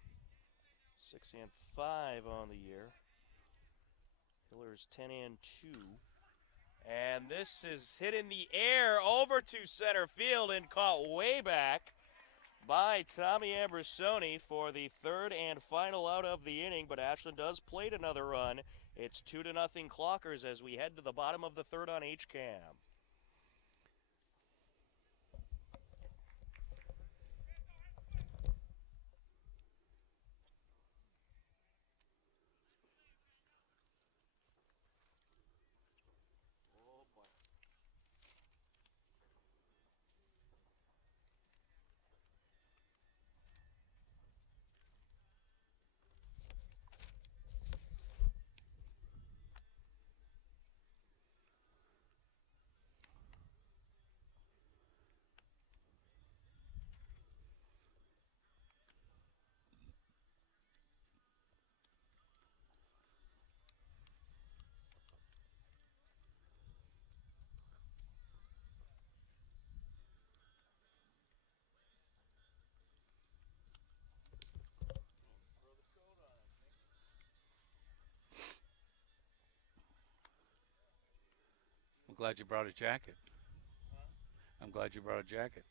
6-5 on the year. Hillers 10-2. And this is hit in the air over to center field and caught way back by Tommy Ambrosoni for the third and final out of the inning. But Ashland does plate another run. It's 2-0 Clockers as we head to the bottom of the third on HCAM. glad you brought a jacket. I'm glad you brought a jacket.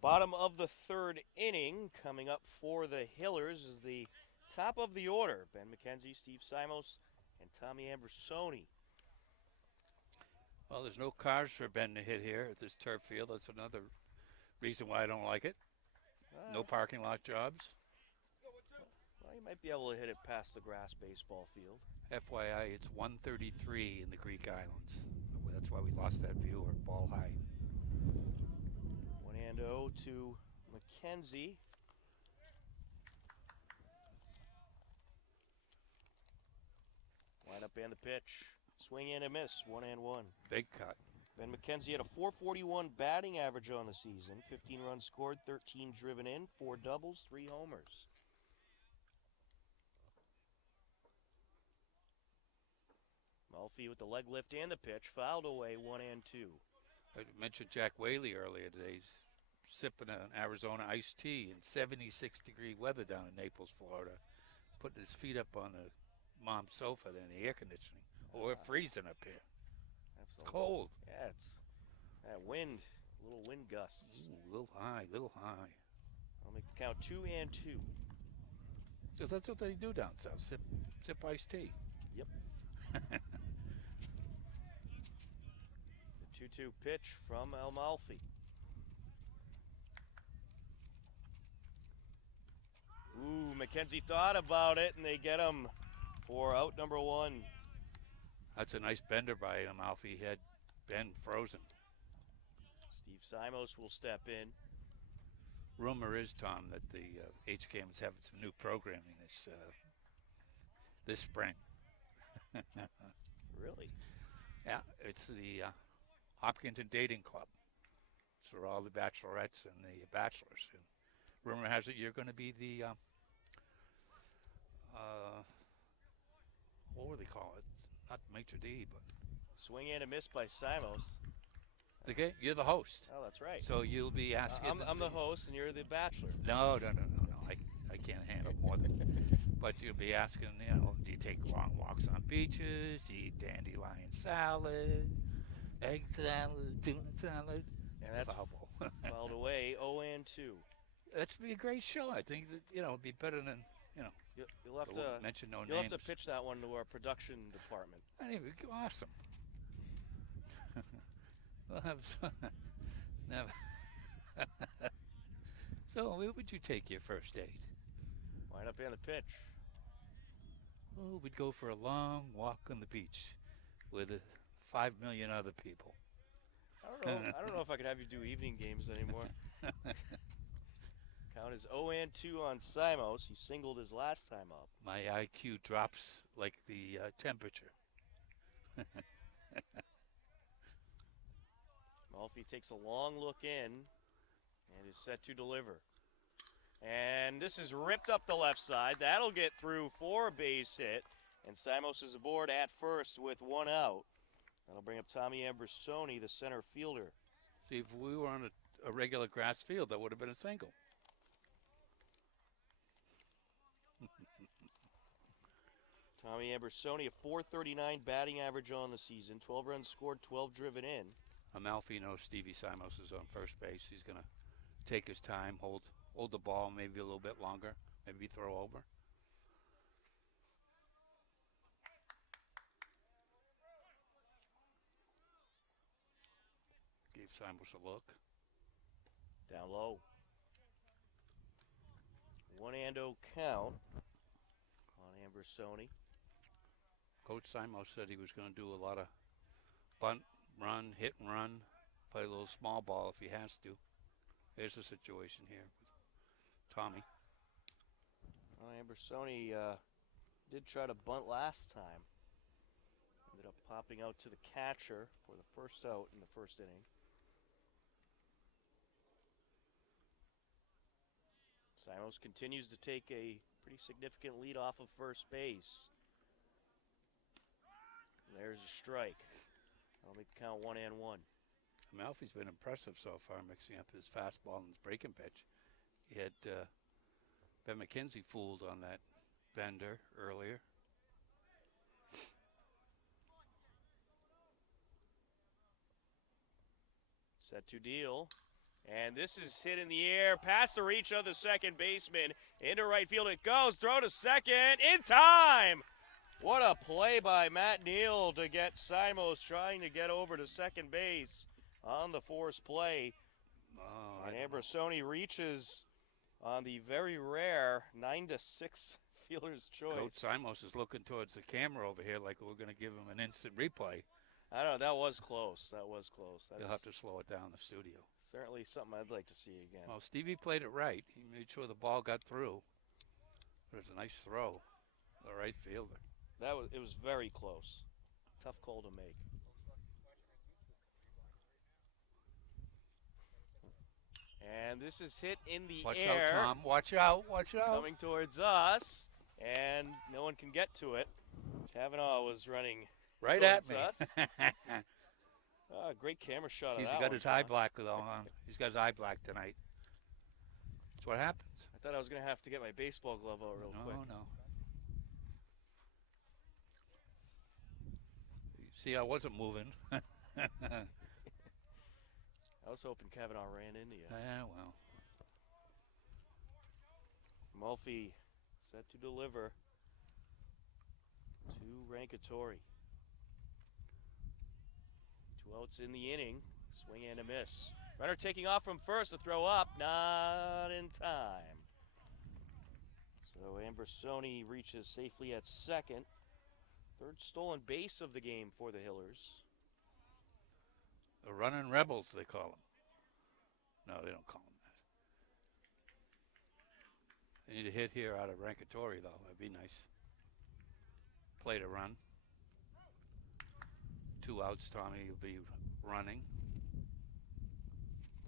Bottom of the third inning, coming up for the Hillers is the top of the order. Ben McKenzie, Steve Simos, and Tommy Ambersoni. Well, there's no cars for Ben to hit here at this turf field. That's another reason why I don't like it. No parking lot jobs. Well, you might be able to hit it past the grass baseball field. FYI, it's 133 in the Greek Islands. That's why we lost that viewer, ball high. 1-0 to McKenzie. Line up and the pitch. Swing and a miss, 1-1. Big cut. Ben McKenzie had a .441 batting average on the season. 15 runs scored, 13 driven in, 4 doubles, 3 homers. Malfi with the leg lift and the pitch, fouled away, 1-2. I mentioned Jack Whaley earlier today. He's sipping an Arizona iced tea in 76-degree weather down in Naples, Florida. Putting his feet up on the mom's sofa there in the air conditioning. Oh, we're freezing up here. Absolutely. Cold. Yeah, it's that wind, little wind gusts. Ooh, little high, little high. I'll make the count 2-2. Because that's what they do down south, sip iced tea. Yep. The 2-2 pitch from Amalfi. Ooh, McKenzie thought about it, and they get him for out number 1. That's a nice bender by Amalfi. He had Ben frozen. Steve Simos will step in. Rumor is, Tom, that the HCAM is having some new programming this spring. Really? Yeah, it's the Hopkinton Dating Club. It's for all the bachelorettes and the bachelors. And rumor has it you're going to be the, what would they call it? Not maitre d', but... Swing and a miss by Simos. Okay, you're the host. Oh, that's right. So you'll be asking... I'm the host, and you're the bachelor. No. I can't handle more than... But you'll be asking, do you take long walks on beaches? Do you eat dandelion salad? Egg salad? Tuna salad? And that's fouled away, 0-2. That should be a great show. I think that, it'd be better than, You'll have to mention no You'll names. have to pitch that one to our production department. Anyway, awesome. We'll have never. So, where would you take your first date? Line up and the pitch. Oh, we'd go for a long walk on the beach with 5 million other people. I don't know if I could have you do evening games anymore. Count is 0-2 on Simos. He singled his last time up. My IQ drops like the temperature. Malfi takes a long look in and is set to deliver. And this is ripped up the left side. That'll get through for a base hit. And Simos is aboard at first with 1 out. That'll bring up Tommy Ambersoni, the center fielder. See, if we were on a regular grass field, that would have been a single. Tommy Ambersoni, a .439 batting average on the season. 12 runs scored, 12 driven in. Amalfi knows Stevie Simos is on first base. He's going to take his time, hold the ball maybe a little bit longer, maybe throw over. Gave Simos a look. Down low. 1-0 count on Ambersoni. Coach Simos said he was going to do a lot of bunt, run, hit and run, play a little small ball if he has to. There's a situation here with Tommy. Well, Ambersoni did try to bunt last time. Ended up popping out to the catcher for the first out in the first inning. Simos continues to take a pretty significant lead off of first base. There's a strike. That'll make the count 1-1. Malfi's been impressive so far, mixing up his fastball and his breaking pitch. He had Ben McKenzie fooled on that bender earlier. Set to deal. And this is hit in the air, past the reach of the second baseman. Into right field it goes, throw to second, in time! What a play by Matt Neal to get Simos trying to get over to second base on the force play. Oh, and Ambersoni reaches on the very rare 9-6 fielder's choice. Coach Simos is looking towards the camera over here like we're going to give him an instant replay. I don't know, that was close. That was close. You'll have to slow it down in the studio. Certainly something I'd like to see again. Well, Stevie played it right. He made sure the ball got through. But it's a nice throw. The right fielder. It was very close. Tough call to make. And this is hit in the Watch air. out, Tom. Watch out. Watch out. Coming towards us. And no one can get to it. Kavanaugh was running right towards at me. us. Great camera shot of He's that got one, his eye Tom. black on. He's got his eye black tonight. That's what happens. I thought I was going to have to get my baseball glove out real quick. No. See, I wasn't moving. I was hoping Kavanaugh ran into you. Yeah, well. Mulphy set to deliver to Rankatori. 2 outs in the inning. Swing and a miss. Runner taking off from first. The throw up. Not in time. So Ambersoni reaches safely at second. Third stolen base of the game for the Hillers. The running rebels, they call them. No, they don't call them that. They need a hit here out of Rankatori, though. That'd be nice. Play to run. 2 outs, Tommy will be running.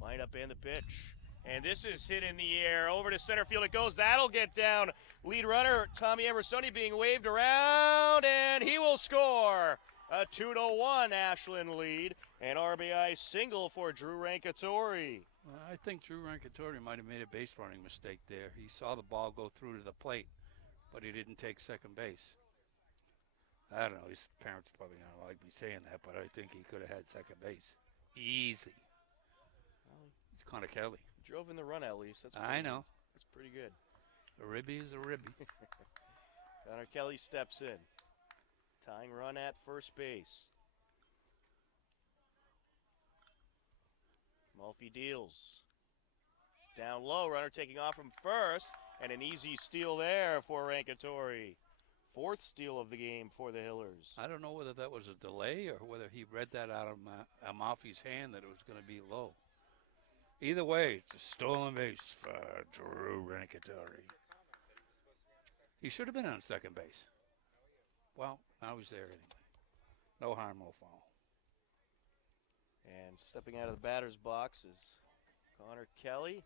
Line up and the pitch. And this is hit in the air. Over to center field it goes. That'll get down. Lead runner, Tommy Ambersoni, being waved around, and he will score. A 2-1 Ashland lead. An RBI single for Drew Rankatori. Well, I think Drew Rankatori might have made a base running mistake there. He saw the ball go through to the plate, but he didn't take second base. I don't know. His parents probably don't like me saying that, but I think he could have had second base. Easy. It's Connor Kelly. Drove in the run at least. I know. That's pretty good. A ribby is a ribby. Connor Kelly steps in. Tying run at first base. Mulphy deals. Down low, runner taking off from first, and an easy steal there for Rankatori. 4th steal of the game for the Hillers. I don't know whether that was a delay or whether he read that out of Amalfi's hand that it was going to be low. Either way, it's a stolen base for Drew Rankatori. He should have been on second base. Well, now he's there anyway. No harm, no foul. And stepping out of the batter's box is Connor Kelly.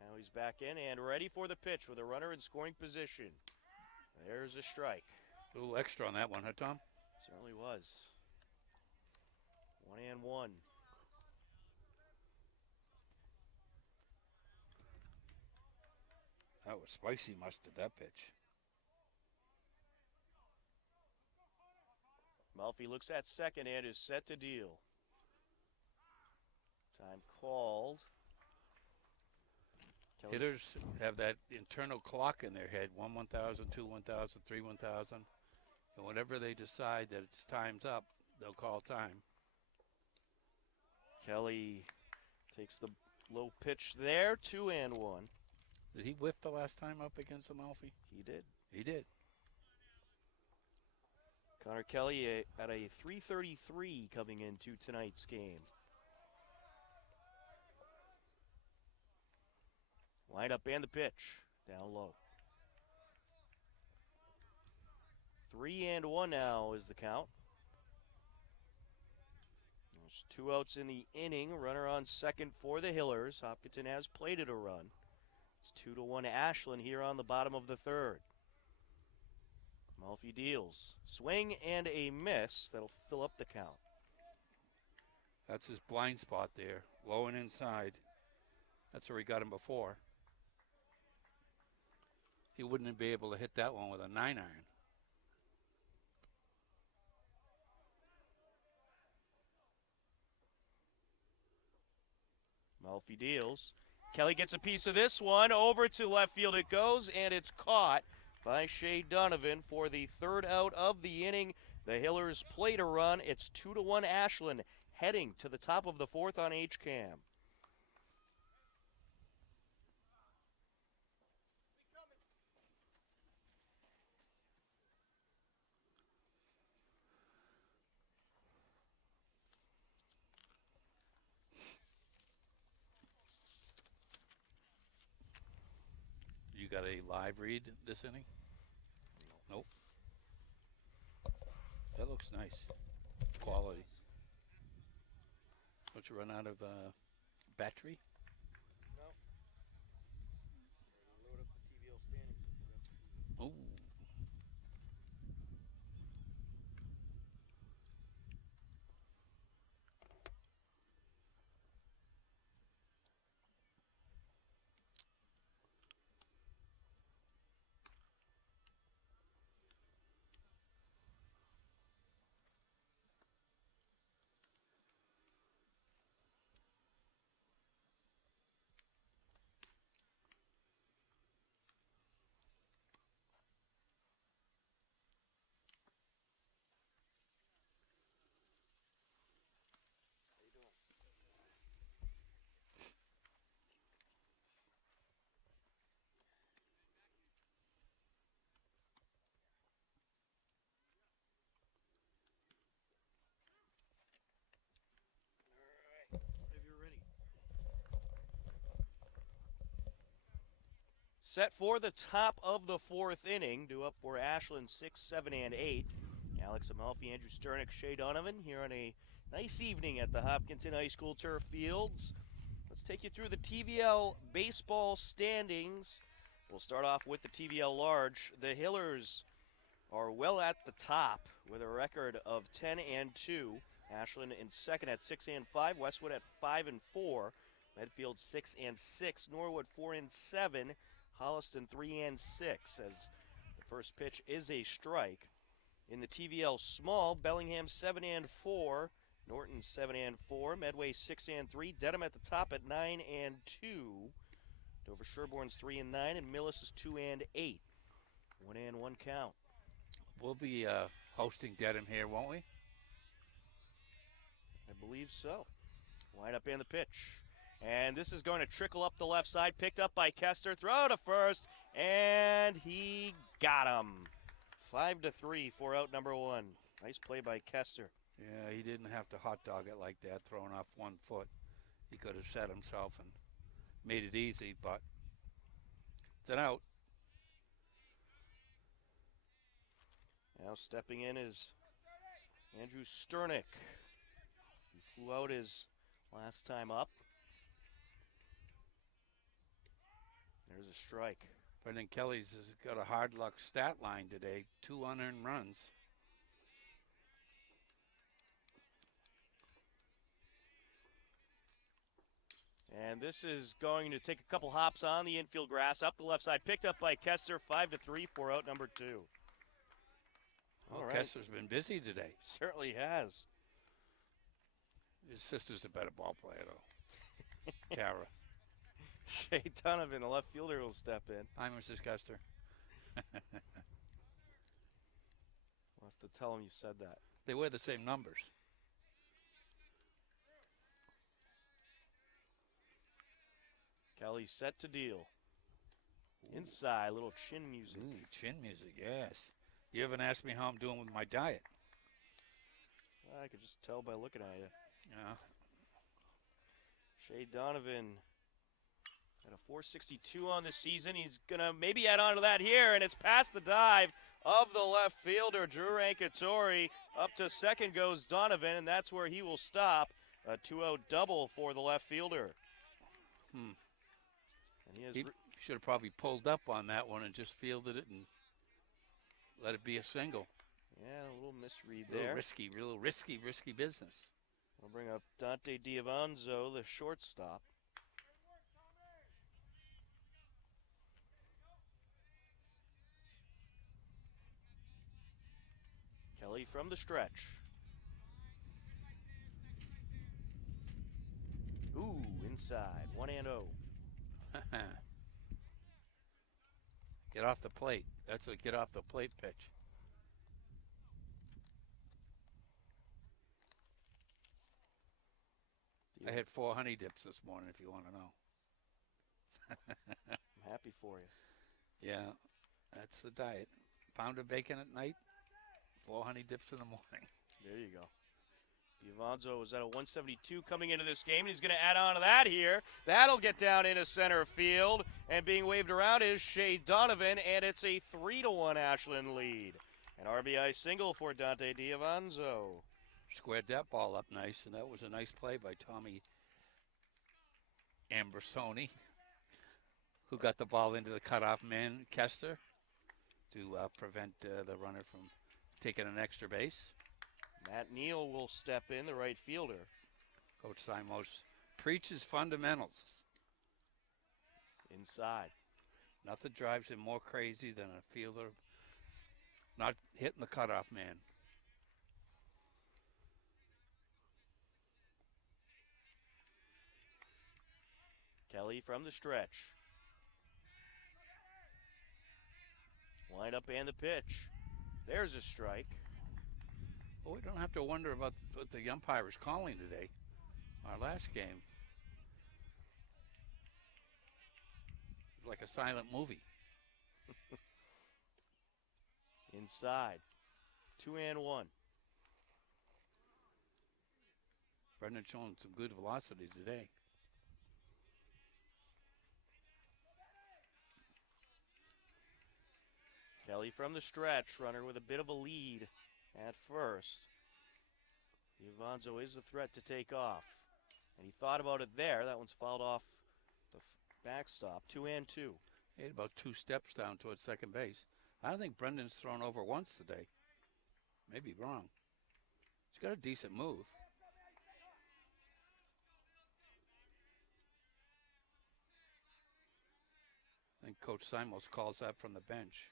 Now he's back in and ready for the pitch with a runner in scoring position. There's a strike. A little extra on that one, huh, Tom? Certainly was. 1-1. That was spicy mustard, that pitch. Mulphy looks at second and is set to deal. Time called. Kelly. Hitters have that internal clock in their head, 1 1,000, 2 1,000, 3 1,000. And whenever they decide that it's time's up, they'll call time. Kelly takes the low pitch there, 2-1. Did he whiff the last time up against Amalfi? He did. He did. Connor Kelly at a 333 coming into tonight's game. Line up and the pitch. Down low. 3-1 now is the count. There's 2 outs in the inning. Runner on second for the Hillers. Hopkinton has plated a run. It's 2-1 Ashland here on the bottom of the third. Amalfi deals. Swing and a miss. That'll fill up the count. That's his blind spot there. Low and inside. That's where he got him before. He wouldn't be able to hit that one with a 9-iron. Amalfi deals. Kelly gets a piece of this one. Over to left field it goes, and it's caught by Shea Donovan for the third out of the inning. The Hillers played a run. It's 2-1 Ashland heading to the top of the fourth on HCAM. You got a live read this inning? Nope. That looks nice. Quality. Don't you run out of battery? No. Load up the TVL standings. Oh. Set for the top of the fourth inning. Due up for Ashland 6, 7, and 8. Alex Amalfi, Andrew Sternick, Shea Donovan here on a nice evening at the Hopkinton High School turf fields. Let's take you through the TVL baseball standings. We'll start off with the TVL large. The Hillers are well at the top with a record of 10-2. Ashland in second at 6-5. Westwood at 5-4. Medfield 6-6. Norwood 4-7. Holliston 3-6 as the first pitch is a strike. In the TVL small, Bellingham 7-4, Norton 7-4, Medway 6-3, Dedham at the top at 9-2, Dover Sherborne's 3-9, and Millis is 2-8. 1-1 count. We'll be hosting Dedham here, won't we? I believe so. Line up and the pitch. And this is going to trickle up the left side. Picked up by Kester. Throw to first. And he got him. 5-3 for out number 1. Nice play by Kester. Yeah, he didn't have to hot dog it like that, throwing off 1 foot. He could have set himself and made it easy, but it's an out. Now stepping in is Andrew Sternick. He flew out his last time up. There's a strike. Brendan Kelly's has got a hard luck stat line today, 2 unearned runs. And this is going to take a couple hops on the infield grass, up the left side, picked up by Kester, 5-3 for out number 2. Well, All right. Kester's been busy today. Certainly has. His sister's a better ball player, though. Tara. Shea Donovan, the left fielder, will step in. Hi, Mrs. Kester. We'll have to tell him you said that. They wear the same numbers. Kelly set to deal. Inside, little chin music. Ooh, chin music, yes. You haven't asked me how I'm doing with my diet. I could just tell by looking at you. Yeah. Shea Donovan at a 462 on the season. He's going to maybe add on to that here, and it's past the dive of the left fielder, Drew Rankatori. Up to second goes Donovan, and that's where he will stop. A 2-0 double for the left fielder. And he should have probably pulled up on that one and just fielded it and let it be a single. Yeah, a little misread there. Real risky business. We'll bring up Dante Diavanzo, the shortstop. Kelly from the stretch. Ooh, inside, 1-0. Get off the plate. That's a get off the plate pitch. I had 4 honey dips this morning, if you want to know. I'm happy for you. Yeah, that's the diet. Pound of bacon at night, 4 honey dips in the morning. There you go. Diavanzo is at a 172 coming into this game, and he's going to add on to that here. That'll get down into center field, and being waved around is Shea Donovan, and it's a 3-1 Ashland lead. An RBI single for Dante Diavanzo. Squared that ball up nice, and that was a nice play by Tommy Ambersoni, who got the ball into the cutoff man, Kester, to prevent the runner from taking an extra base. Matt Neal will step in, the right fielder. Coach Simos preaches fundamentals. Inside. Nothing drives him more crazy than a fielder not hitting the cutoff man. Kelly from the stretch. Wind up and the pitch. There's a strike. Well, we don't have to wonder about what the umpire is calling today. Our last game. It's like a silent movie. Inside. 2-1. Brendan showing some good velocity today. Kelly from the stretch, runner with a bit of a lead at first. Diavanzo is a threat to take off. And he thought about it there. That one's fouled off the backstop. 2-2. He had about 2 steps down towards second base. I don't think Brendan's thrown over once today. Maybe wrong. He's got a decent move. I think Coach Simos calls that from the bench.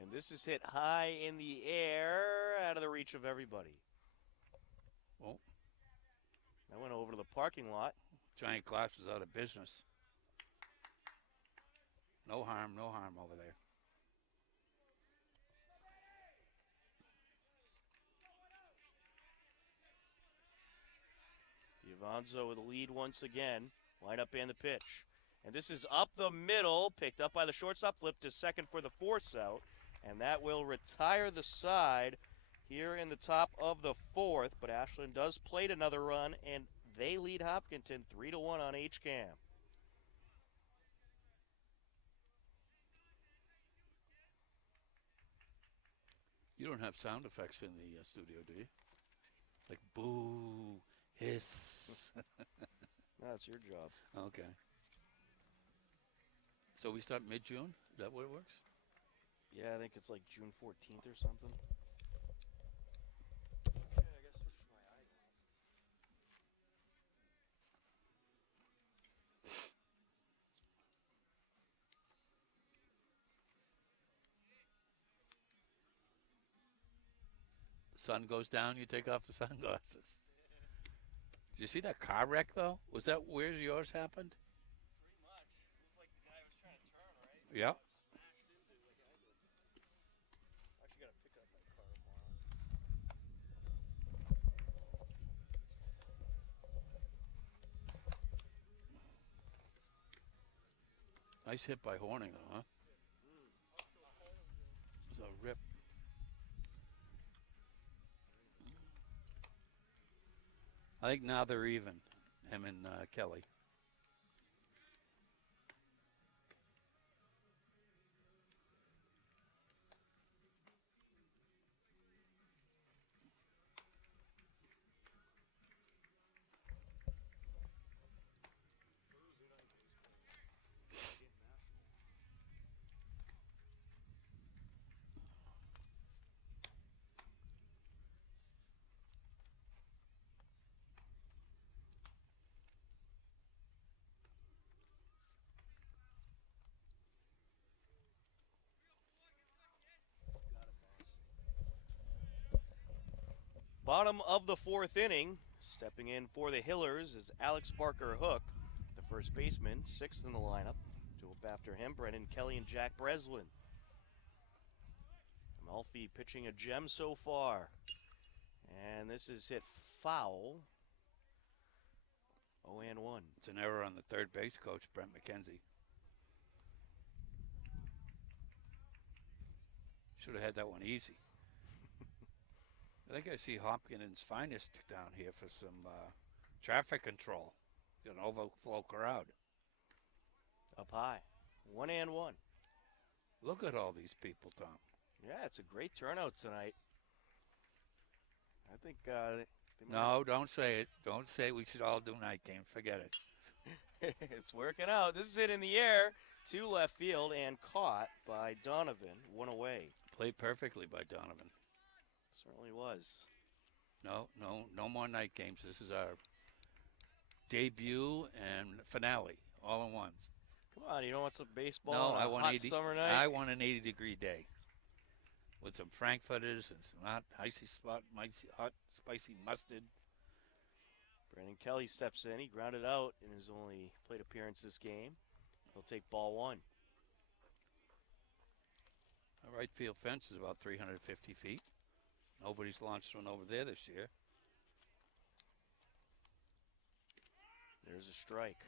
And this is hit high in the air, out of the reach of everybody. Oh. That went over to the parking lot. Giant Glass is out of business. No harm over there. Diavanzo with the lead once again. Line up and the pitch. And this is up the middle, picked up by the shortstop, flipped to second for the force out. And that will retire the side here in the top of the fourth. But Ashland does plate another run, and they lead Hopkinton 3-1 on HCAM. You don't have sound effects in the studio, do you? Like boo, hiss. That's your job. Okay. So we start mid-June? Is that what it works? Yeah, I think it's like June 14th or something. Sun goes down, you take off the sunglasses. Did you see that car wreck, though? Was that where yours happened? Pretty much. Looked like the guy was trying to turn, right? Yeah. Smashed into it like I did. Actually got to pick up my car tomorrow. Nice hit by Horning, though, huh? It was a rip. I think now they're even, him and Kelly. Bottom of the fourth inning, stepping in for the Hillers is Alex Barker Hook, the first baseman, sixth in the lineup. Two up after him, Brennan Kelly and Jack Breslin. Amalfi pitching a gem so far. And this is hit foul. 0-1. It's an error on the third base coach, Brent McKenzie. Should have had that one easy. I think I see Hopkins' finest down here for some traffic control. An overflow crowd. Up high. 1-1. Look at all these people, Tom. Yeah, it's a great turnout tonight. I think they No, don't say it. Don't say we should all do night games. Forget it. It's working out. This is hit in the air to left field and caught by Donovan. One away. Played perfectly by Donovan. Certainly was. No more night games. This is our debut and finale, all in one. Come on, you don't want some baseball No, on I a want hot 80. summer night? I want an 80-degree day with some frankfurters and some hot, spicy mustard. Brennan Kelly steps in. He grounded out in his only plate appearance this game. He'll take ball one. The right field fence is about 350 feet. Nobody's launched one over there this year. There's a strike.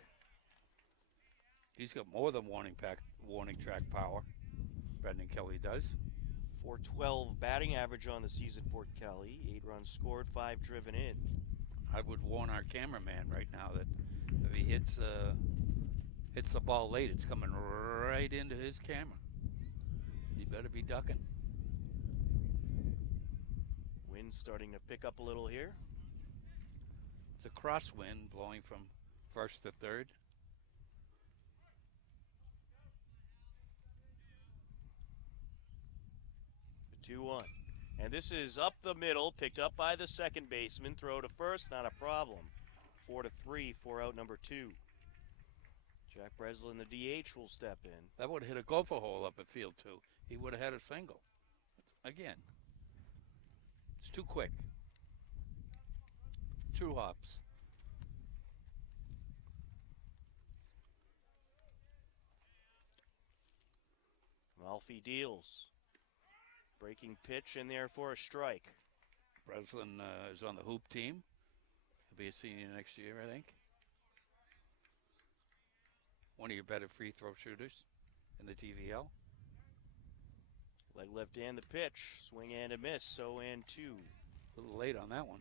He's got more than warning track power. Brendan Kelly does. .412 batting average on the season for Kelly. 8 runs scored, 5 driven in. I would warn our cameraman right now that if he hits the ball late, it's coming right into his camera. He better be ducking. Wind's starting to pick up a little here. It's a crosswind blowing from first to third. The 2-1. And this is up the middle, picked up by the second baseman. Throw to first, not a problem. 4-3, 4 out number 2. Jack Breslin, the DH, will step in. That would have hit a gopher hole up at field 2. He would have had a single. Again, it's too quick. 2 hops. Amalfi deals. Breaking pitch in there for a strike. Breslin is on the hoop team. He'll be a senior next year, I think. One of your better free throw shooters in the TVL. Leg left and the pitch. Swing and a miss. 0-2. A little late on that one.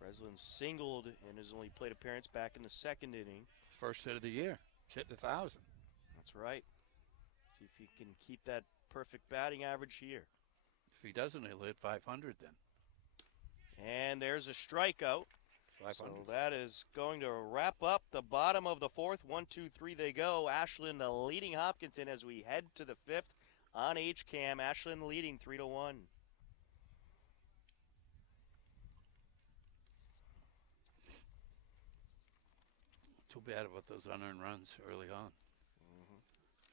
Breslin singled in his only plate appearance back in the second inning. First hit of the year. He's hitting 1,000. That's right. See if he can keep that perfect batting average here. If he doesn't, he'll hit 500 then. And there's a strikeout. 500. So that is going to wrap up the bottom of the fourth. 1, 2, 3 they go. Ashland leading Hopkinton as we head to the fifth on HCAM. Ashland leading 3-1. Too bad about those unearned runs early on.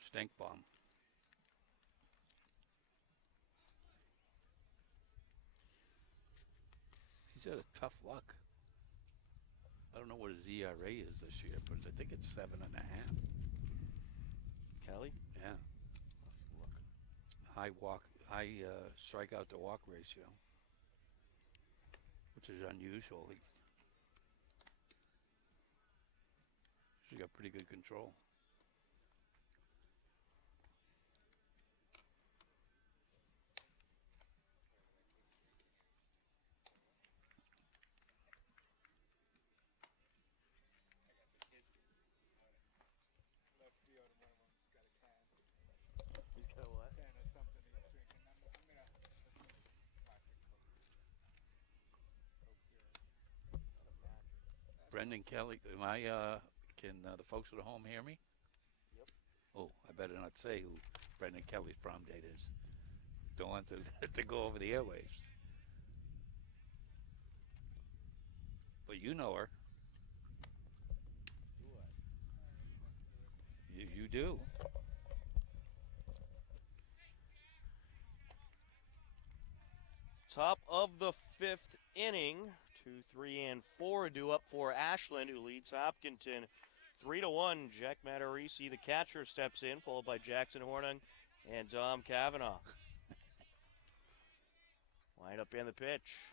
Stink bomb. He's had a tough luck. I don't know what his ERA is this year, but I think it's 7.5. Kelly? Yeah. Look. High strikeout to walk ratio, which is unusual. He's got pretty good control. Brendan Kelly. Can the folks at home hear me? Yep. Oh, I better not say who Brendan Kelly's prom date is. Don't want to go over the airwaves. But you know her. You do. Top of the 5th inning. 2, 3, and 4 due up for Ashland, who leads Hopkinton 3-1. Jack Matarisi, the catcher, steps in, followed by Jackson Hornung and Dom Kavanaugh. Wind up in the pitch.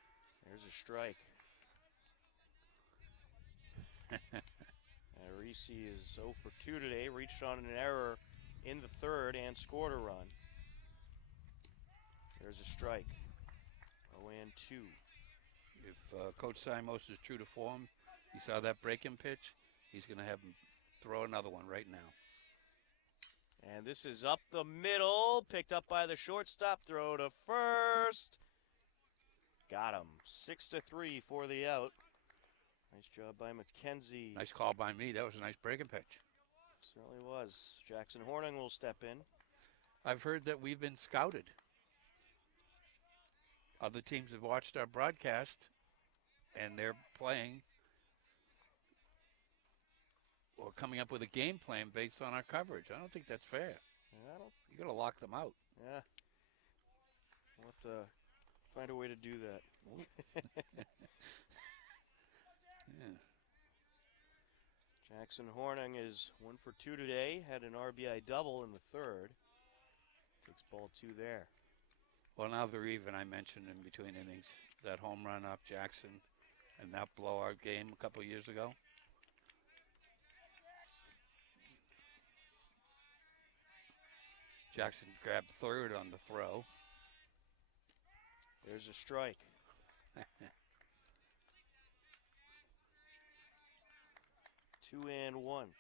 There's a strike. Matarisi is 0 for 2 today. Reached on an error in the 3rd and scored a run. There's a strike. 0-2. If Coach Simos is true to form, he saw that breaking pitch, he's going to have him throw another one right now. And this is up the middle, picked up by the shortstop, throw to first. Got him. 6-3 for the out. Nice job by McKenzie. Nice call by me. That was a nice breaking pitch. Certainly was. Jackson Hornung will step in. I've heard that we've been scouted. Other teams have watched our broadcast, and they're playing or coming up with a game plan based on our coverage. I don't think that's fair. You got to lock them out. Yeah. We'll have to find a way to do that. Yeah. Jackson Hornung is 1 for 2 today. Had an RBI double in the 3rd. Takes ball 2 there. Well, now they're even. I mentioned in between innings that home run off Jackson and that blowout game a couple years ago. Jackson grabbed 3rd on the throw. There's a strike. 2-1. Well,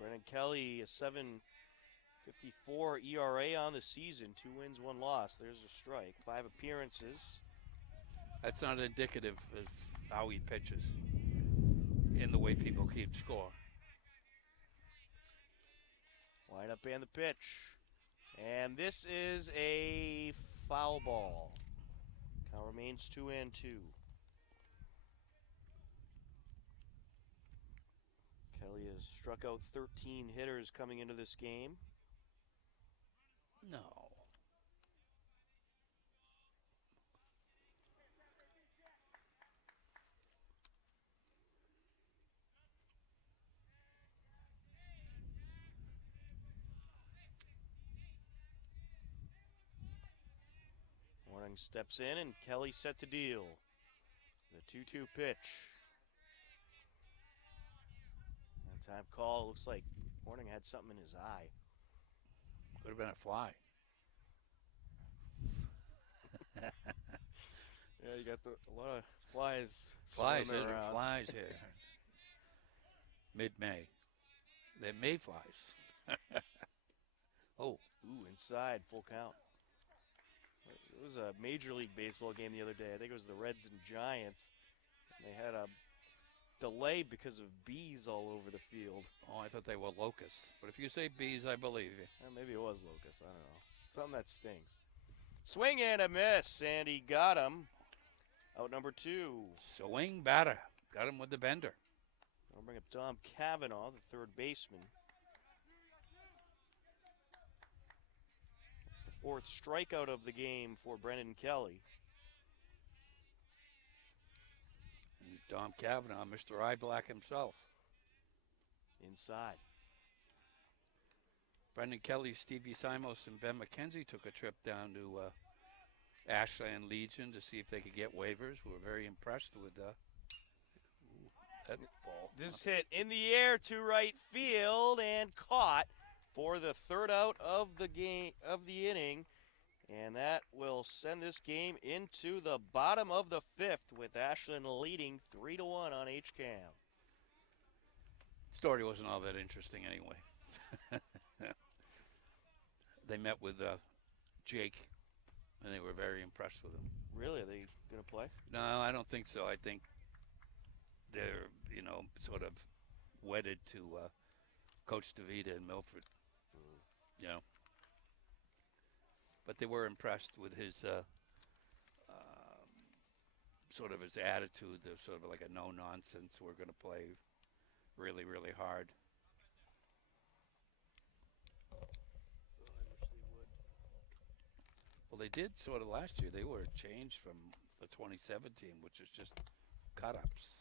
Brennan Kelly, a 7.54 ERA on the season. 2 wins, 1 loss. There's a strike. 5 appearances. That's not indicative of how he pitches in the way people keep score. Wind up and the pitch. And this is a foul ball. Count remains 2-2. Kelly has struck out 13 hitters coming into this game. No. Hornung steps in and Kelly set to deal. The 2-2 pitch. And time call. Looks like Hornung had something in his eye. Could have been a fly. Yeah, you got a lot of flies. Flies, swimming there's around. flies here. Mid-May. They're mayflies. Oh. Ooh, inside, full count. It was a Major League Baseball game the other day. I think it was the Reds and Giants. They had a delay because of bees all over the field. Oh, I thought they were locusts. But if you say bees, I believe you. Maybe it was locusts. I don't know. Something that stings. Swing and a miss, and he got him. Out number 2. Swing batter. Got him with the bender. I'll bring up Dom Kavanaugh, the 3rd baseman. It's the 4th strikeout of the game for Brendan Kelly. And Dom Kavanaugh, Mr. Eye Black himself. Inside. Brendan Kelly, Stevie Simos, and Ben McKenzie took a trip down to Ashland Legion to see if they could get waivers. We were very impressed with that ball. This hit in the air to right field and caught for the 3rd out of the game of the inning, and that will send this game into the bottom of the 5th with Ashland leading 3-1 on HCAM. Story wasn't all that interesting anyway. They met with Jake and they were very impressed with him. Really? Are they going to play? No, I don't think so. I think they're, sort of wedded to Coach DeVita in Milford, But they were impressed with his sort of his attitude. They're sort of like a no-nonsense. We're going to play really, really hard. Well, they did sort of last year. They were changed from the 2017, which is just cut-ups.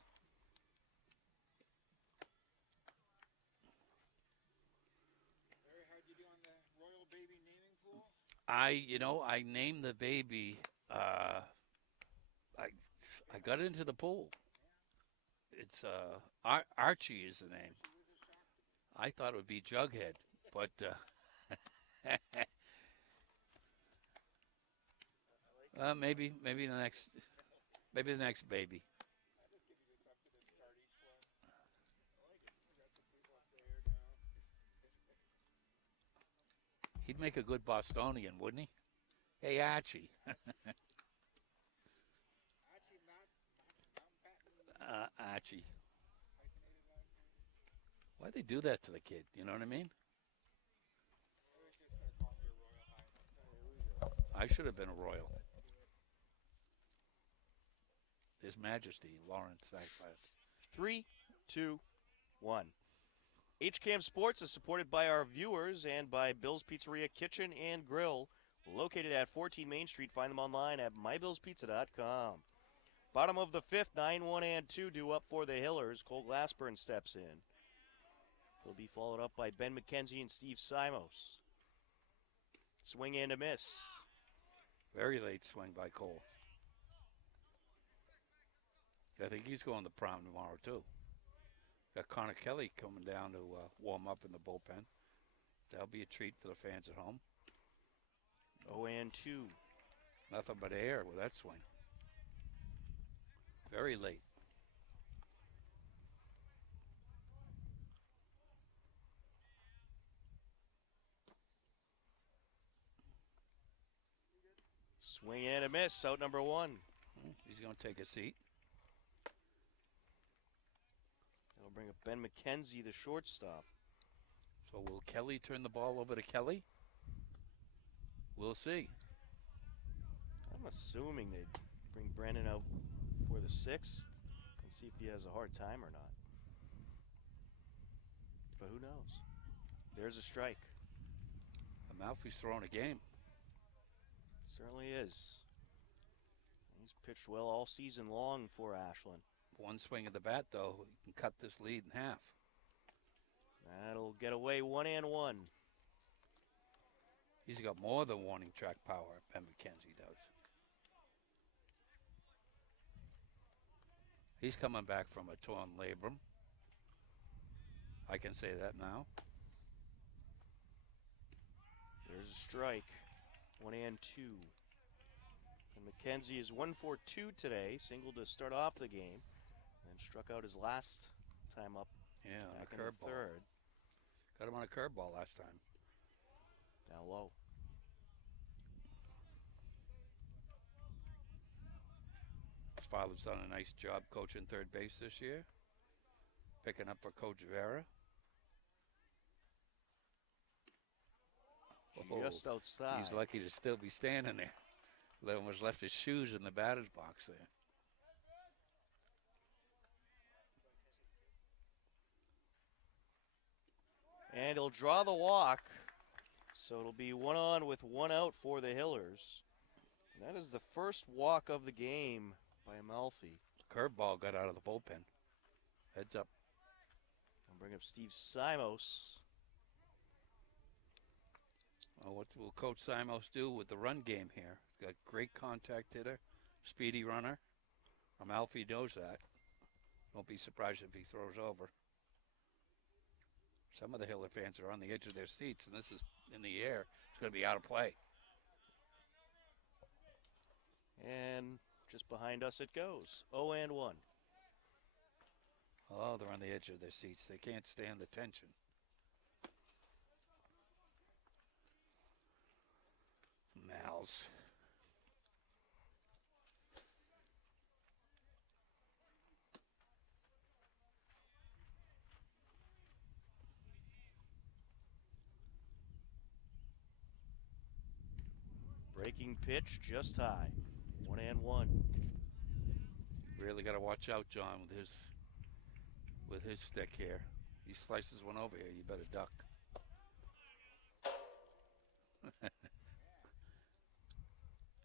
Larry, how'd you do on the royal baby naming pool? I named the baby. I got into the pool. It's Archie is the name. I thought it would be Jughead, but maybe the next baby. I'll just give you this up to the start each one. I like it. We got some people up there now. He'd make a good Bostonian, wouldn't he? Hey, Archie. Actually, Mountbatten. Archie. Why'd they do that to the kid? You know what I mean? It was just gonna call me a royal highness. I should have been a royal. His Majesty, Lawrence Sackclass. 3, 2, 1. HCAM Sports is supported by our viewers and by Bill's Pizzeria Kitchen and Grill, located at 14 Main Street. Find them online at mybillspizza.com. Bottom of the fifth, 9-1 and 2 due up for the Hillers. Cole Glassburn steps in. He'll be followed up by Ben McKenzie and Steve Simos. Swing and a miss. Very late swing by Cole. I think he's going to prom tomorrow, too. Got Connor Kelly coming down to warm up in the bullpen. That'll be a treat for the fans at home. 0 and 2. Nothing but air with that swing. Very late. Swing and a miss. Out number 1. He's going to take a seat. That'll bring up Ben McKenzie, the shortstop. So will Kelly turn the ball over to Kelly? We'll see. I'm assuming they'd bring Brandon out for the 6th and see if he has a hard time or not. But who knows? There's a strike. Amalfi's throwing a game. Certainly is. He's pitched well all season long for Ashland. One swing of the bat, though, he can cut this lead in half. That'll get away 1 and 1. He's got more than warning track power, Ben McKenzie does. He's coming back from a torn labrum. I can say that now. There's a strike. 1 and 2. And McKenzie is 1 for 2 today. Single to start off the game. And struck out his last time up. Yeah, on back a in the curveball. 3rd. Got him on a curveball last time. Down low. His father's done a nice job coaching third base this year. Picking up for Coach Vera. Just outside. He's lucky to still be standing there. Almost left his shoes in the batter's box there. And he'll draw the walk. So it'll be 1 on with 1 out for the Hillers. And that is the first walk of the game by Amalfi. Curveball got out of the bullpen. Heads up. I'll bring up Steve Simos. Well, what will Coach Simos do with the run game here? Got great contact hitter, speedy runner. Amalfi knows that. Won't be surprised if he throws over. Some of the Hiller fans are on the edge of their seats, and this is in the air. It's going to be out of play. And just behind us it goes. 0 and 1. Oh, they're on the edge of their seats. They can't stand the tension. Mal's. breaking pitch just high. 1-1. Really got to watch out, John, with his stick here. He slices one over here. You better duck.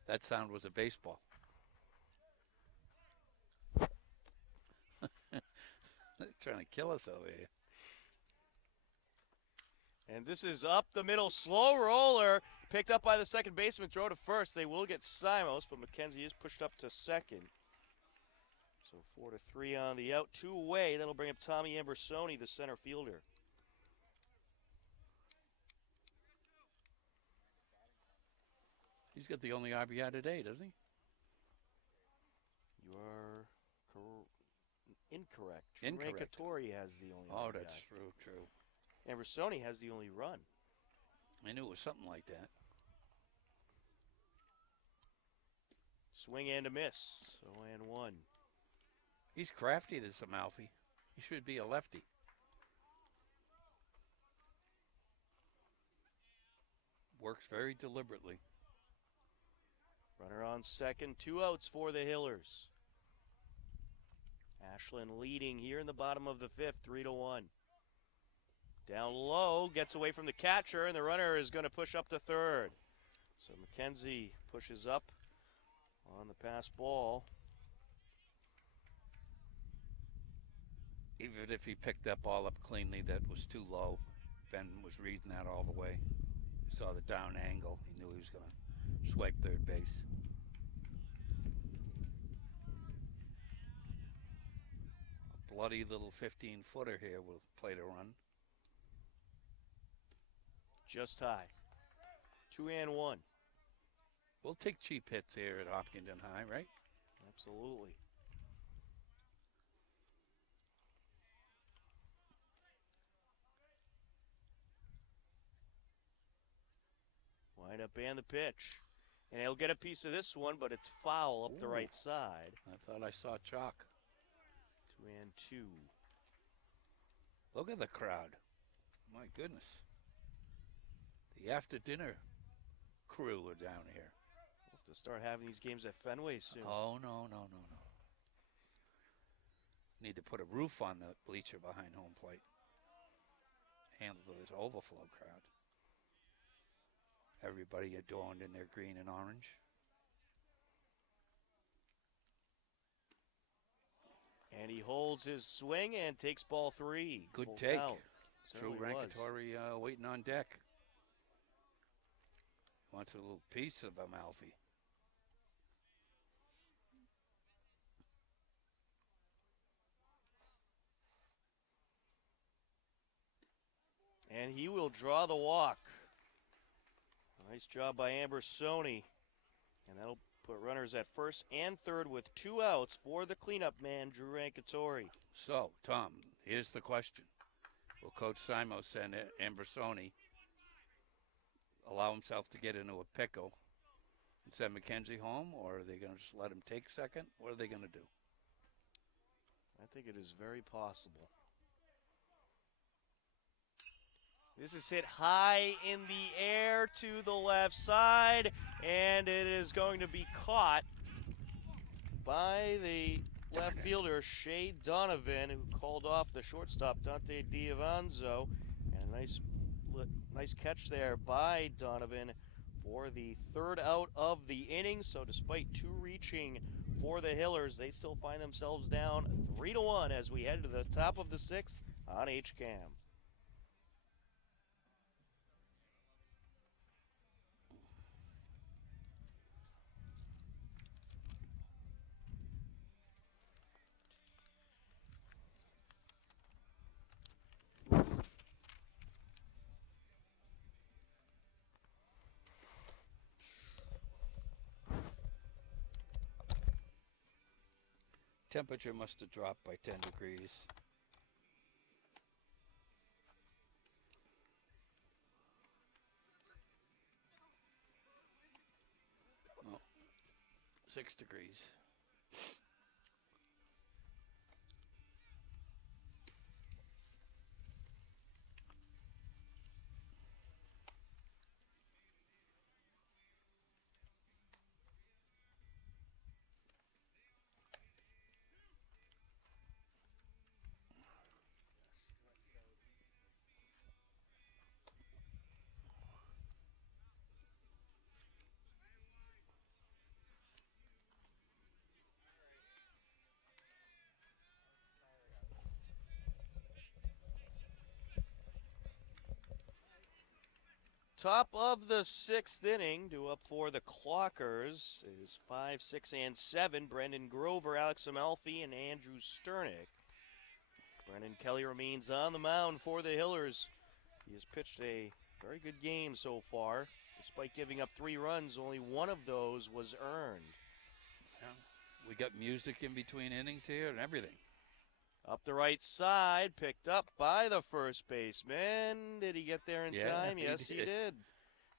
That sound was a baseball. They're trying to kill us over here. And this is up the middle, slow roller, picked up by the second baseman, throw to first. They will get Simos, but McKenzie is pushed up to second. So 4-3 on the out, 2 away. That'll bring up Tommy Ambersoni, the center fielder. He's got the only RBI today, doesn't he? You are incorrect. Incorrect. Rancatore has the only Oh, RBI. that's true. Ambersoni has the only run. I knew it was something like that. Swing and a miss. 0-1. He's crafty, this Amalfi. He should be a lefty. Works very deliberately. Runner on second, 2 outs for the Hillers. Ashland leading here in the bottom of the 5th, 3-1. Down low, gets away from the catcher, and the runner is going to push up to third. So McKenzie pushes up on the pass ball. Even if he picked that ball up cleanly, that was too low. Ben was reading that all the way. He saw the down angle. He knew he was going to swipe third base. A bloody little 15-footer here will play to run. Just high. 2-1. We'll take cheap hits here at Hopkinton High, right? Absolutely. Wind up and the pitch. And he'll get a piece of this one, but it's foul up the Ooh. right side. I thought I saw chalk. 2-2. Look at the crowd. My goodness. The after-dinner crew are down here. We'll have to start having these games at Fenway soon. Oh, no. Need to put a roof on the bleacher behind home plate. Handle this overflow crowd. Everybody adorned in their green and orange. And he holds his swing and takes ball 3. Good Full take. count. Drew Certainly was. Rancatore waiting on deck. Wants a little piece of Amalfi. And he will draw the walk. Nice job by Ambersoni. And that'll put runners at first and third with 2 outs for the cleanup man, Drew Rancatore. So, Tom, here's the question. Will Coach Simos send Ambersoni allow himself to get into a pickle and send McKenzie home, or are they going to just let him take second? What are they going to do? I think it is very possible. This is hit high in the air to the left side, and it is going to be caught by the left fielder, Shea Donovan, who called off the shortstop, Dante Diavanzo. And a nice catch there by Donovan for the 3rd out of the inning. So despite 2 reaching for the Hillers, they still find themselves down 3-1 as we head to the top of the 6th on HCAM. Temperature must have dropped by 10 degrees. Oh, 6 degrees. Top of the 6th inning, due up for the Clockers is 5, 6, and 7. Brendan Grover, Alex Amalfi, and Andrew Sternick. Brendan Kelly remains on the mound for the Hillers. He has pitched a very good game so far. Despite giving up 3 runs, only one of those was earned. Yeah. We got music in between innings here and everything. Up the right side, picked up by the first baseman. Did he get there in time? he Yes, he did. did.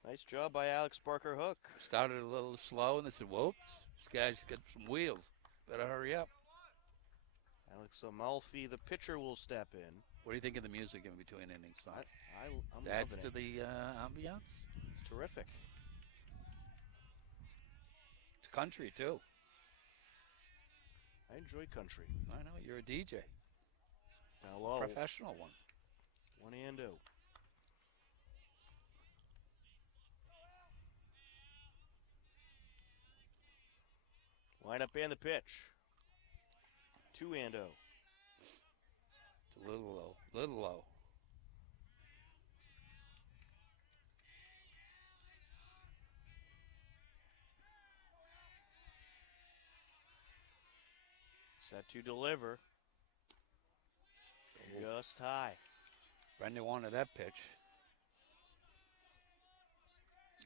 Nice job by Alex Barker Hook. Started a little slow, and they said, whoops, this guy's got some wheels. Better hurry up. Alex Amalfi, the pitcher, will step in. What do you think of the music in between innings, Tom? I'm Adds loving to it. the ambiance. It's terrific. It's country, too. I enjoy country. I know, you're a DJ. Now low. Professional one. 1-0. Lineup and the pitch. 2-0. It's a little low. Set to deliver. Just high. Brendan wanted that pitch.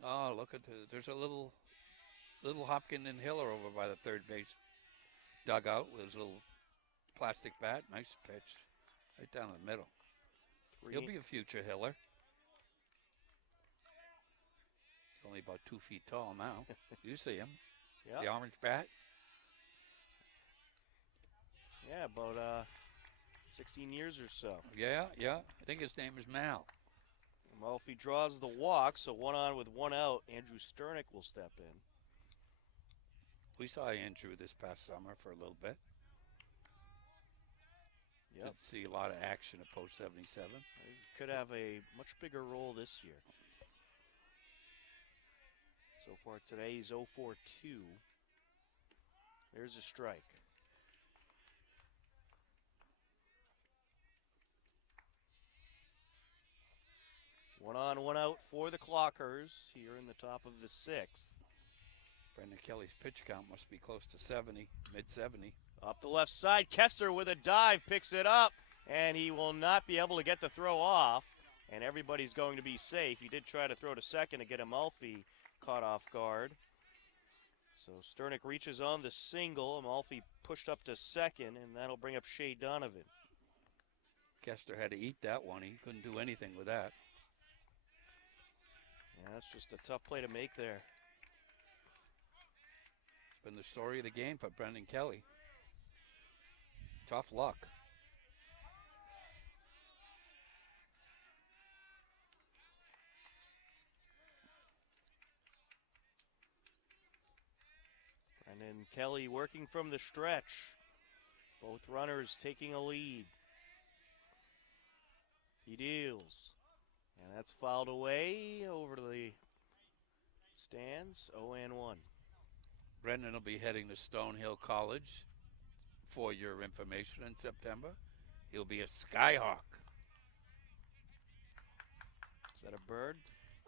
Oh, look at there's a little Hopkins and Hiller over by the third base dugout with his little plastic bat. Nice pitch. Right down the middle. He'll be a future Hiller. He's only about 2 feet tall now. You see him. Yeah. The orange bat. Yeah, about 16 years or so. Yeah. I think his name is Mal. Well, if he draws the walk, so 1 on with 1 out, Andrew Sternick will step in. We saw Andrew this past summer for a little bit. Yep. Did see a lot of action at post 77. He could have a much bigger role this year. So far today, he's 0 for 2. There's a strike. One on, 1 out for the Clockers here in the top of the 6th. Brendan Kelly's pitch count must be close to 70, mid-70. Up the left side, Kester with a dive picks it up, and he will not be able to get the throw off, and everybody's going to be safe. He did try to throw to second to get Amalfi caught off guard. So Sternick reaches on the single. Amalfi pushed up to second, and that'll bring up Shea Donovan. Kester had to eat that one. He couldn't do anything with that. Yeah, that's just a tough play to make there. It's been the story of the game for Brendan Kelly. Tough luck. Brendan Kelly working from the stretch. Both runners taking a lead. He deals. And that's fouled away over to the stands. 0-1. Brendan will be heading to Stonehill College. For your information, in September, he'll be a Skyhawk. Is that a bird?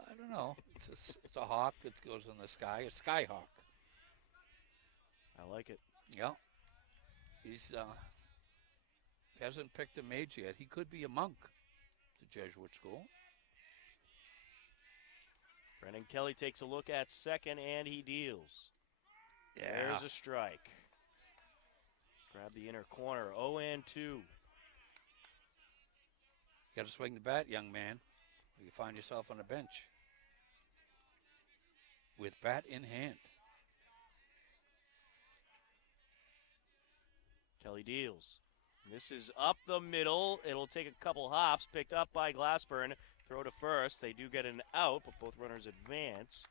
I don't know. It's a hawk that goes in the sky. A Skyhawk. I like it. Yeah. He's hasn't picked a major yet. He could be a monk. It's a Jesuit school. Brendan Kelly takes a look at second, and he deals. Yeah. There's a strike. Grab the inner corner. 0-2. Got to swing the bat, young man. Or you find yourself on a bench. With bat in hand. Kelly deals. This is up the middle. It'll take a couple hops. Picked up by Glassburn. Throw to first. They do get an out, but both runners advance.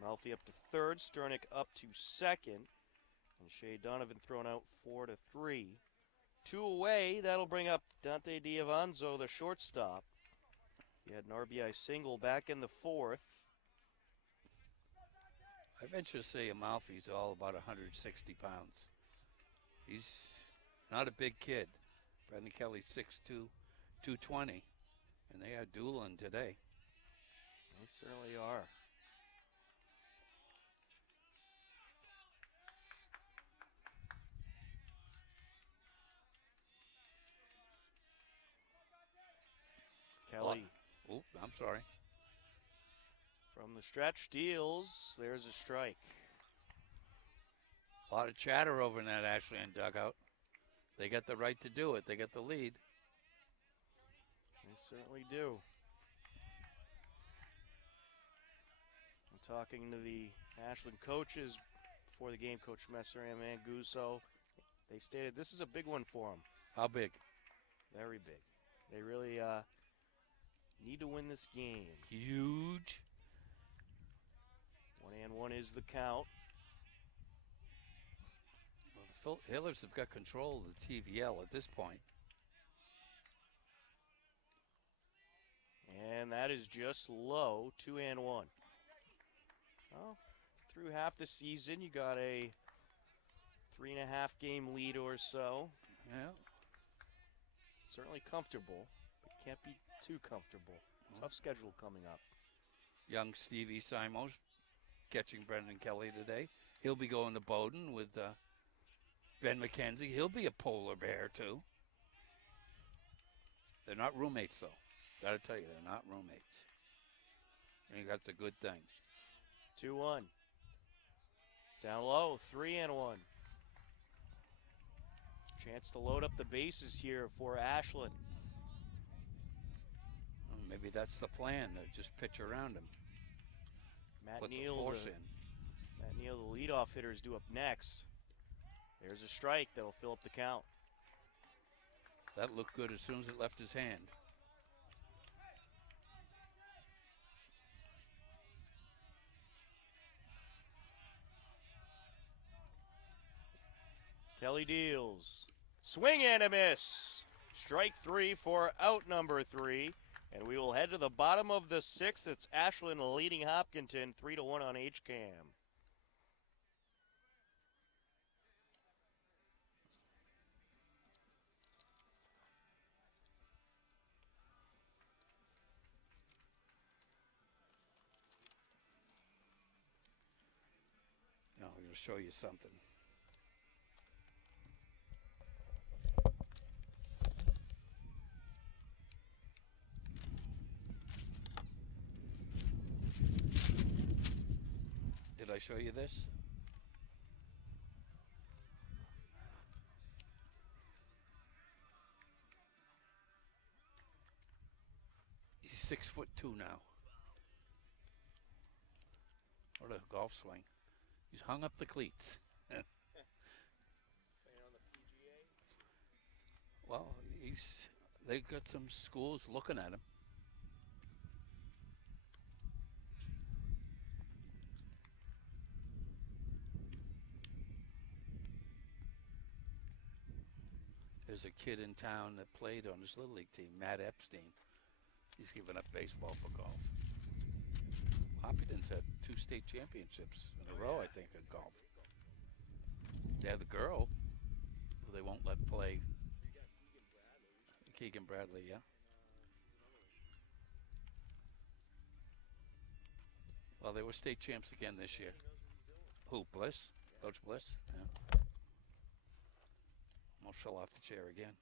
Malfi up to third. Sternick up to second. And Shea Donovan thrown out 4-3. 2 away. That'll bring up Dante Diavanzo, the shortstop. He had an RBI single back in the 4th. I venture to say Amalfi's all about 160 pounds. He's not a big kid. Brendan Kelly's 6'2", 220. And they are dueling today. They certainly are. Kelly Oh, I'm sorry. from the stretch deals. There's a strike. A lot of chatter over in that Ashland dugout. They got the right to do it. They got the lead. They certainly do. I'm talking to the Ashland coaches before the game, Coach Messer and Manguso. They stated this is a big one for them. How big? Very big. They really need to win this game. Huge. 1-1 is the count. Well, the Hillers have got control of the TVL at this point. And that is just low, 2-1. Well, through half the season, you got a 3.5 game lead or so. Yeah. Certainly comfortable, but can't be too comfortable. Tough schedule coming up. Young Stevie Simos catching Brendan Kelly today. He'll be going to Bowdoin with Ben McKenzie. He'll be a polar bear, too. They're not roommates, though. Got to tell you, they're not roommates. And that's a good thing. 2-1. Down low, 3-1. Chance to load up the bases here for Ashland. Well, maybe that's the plan, to just pitch around him. Matt Put the Neal, force the in. leadoff hitter, is due up next. There's a strike that'll fill up the count. That looked good as soon as it left his hand. Kelly deals. Swing and a miss. Strike 3 for out number 3. And we will head to the bottom of the 6th. It's Ashland leading Hopkinton 3-1 on HCAM. Now, I'm going to show you something. Did I show you this? He's 6'2" now. What a golf swing. He's hung up the cleats. Playing on the PGA? Well, they've got some schools looking at him. There's a kid in town that played on his Little League team, Matt Epstein. He's given up baseball for golf. Hopkinton's had 2 state championships in a row, I think, in golf. They have the girl who they won't let play. Keegan Bradley, yeah. Well, they were state champs again this year. Who, Bliss? Coach Bliss? Yeah. Almost fell off the chair again.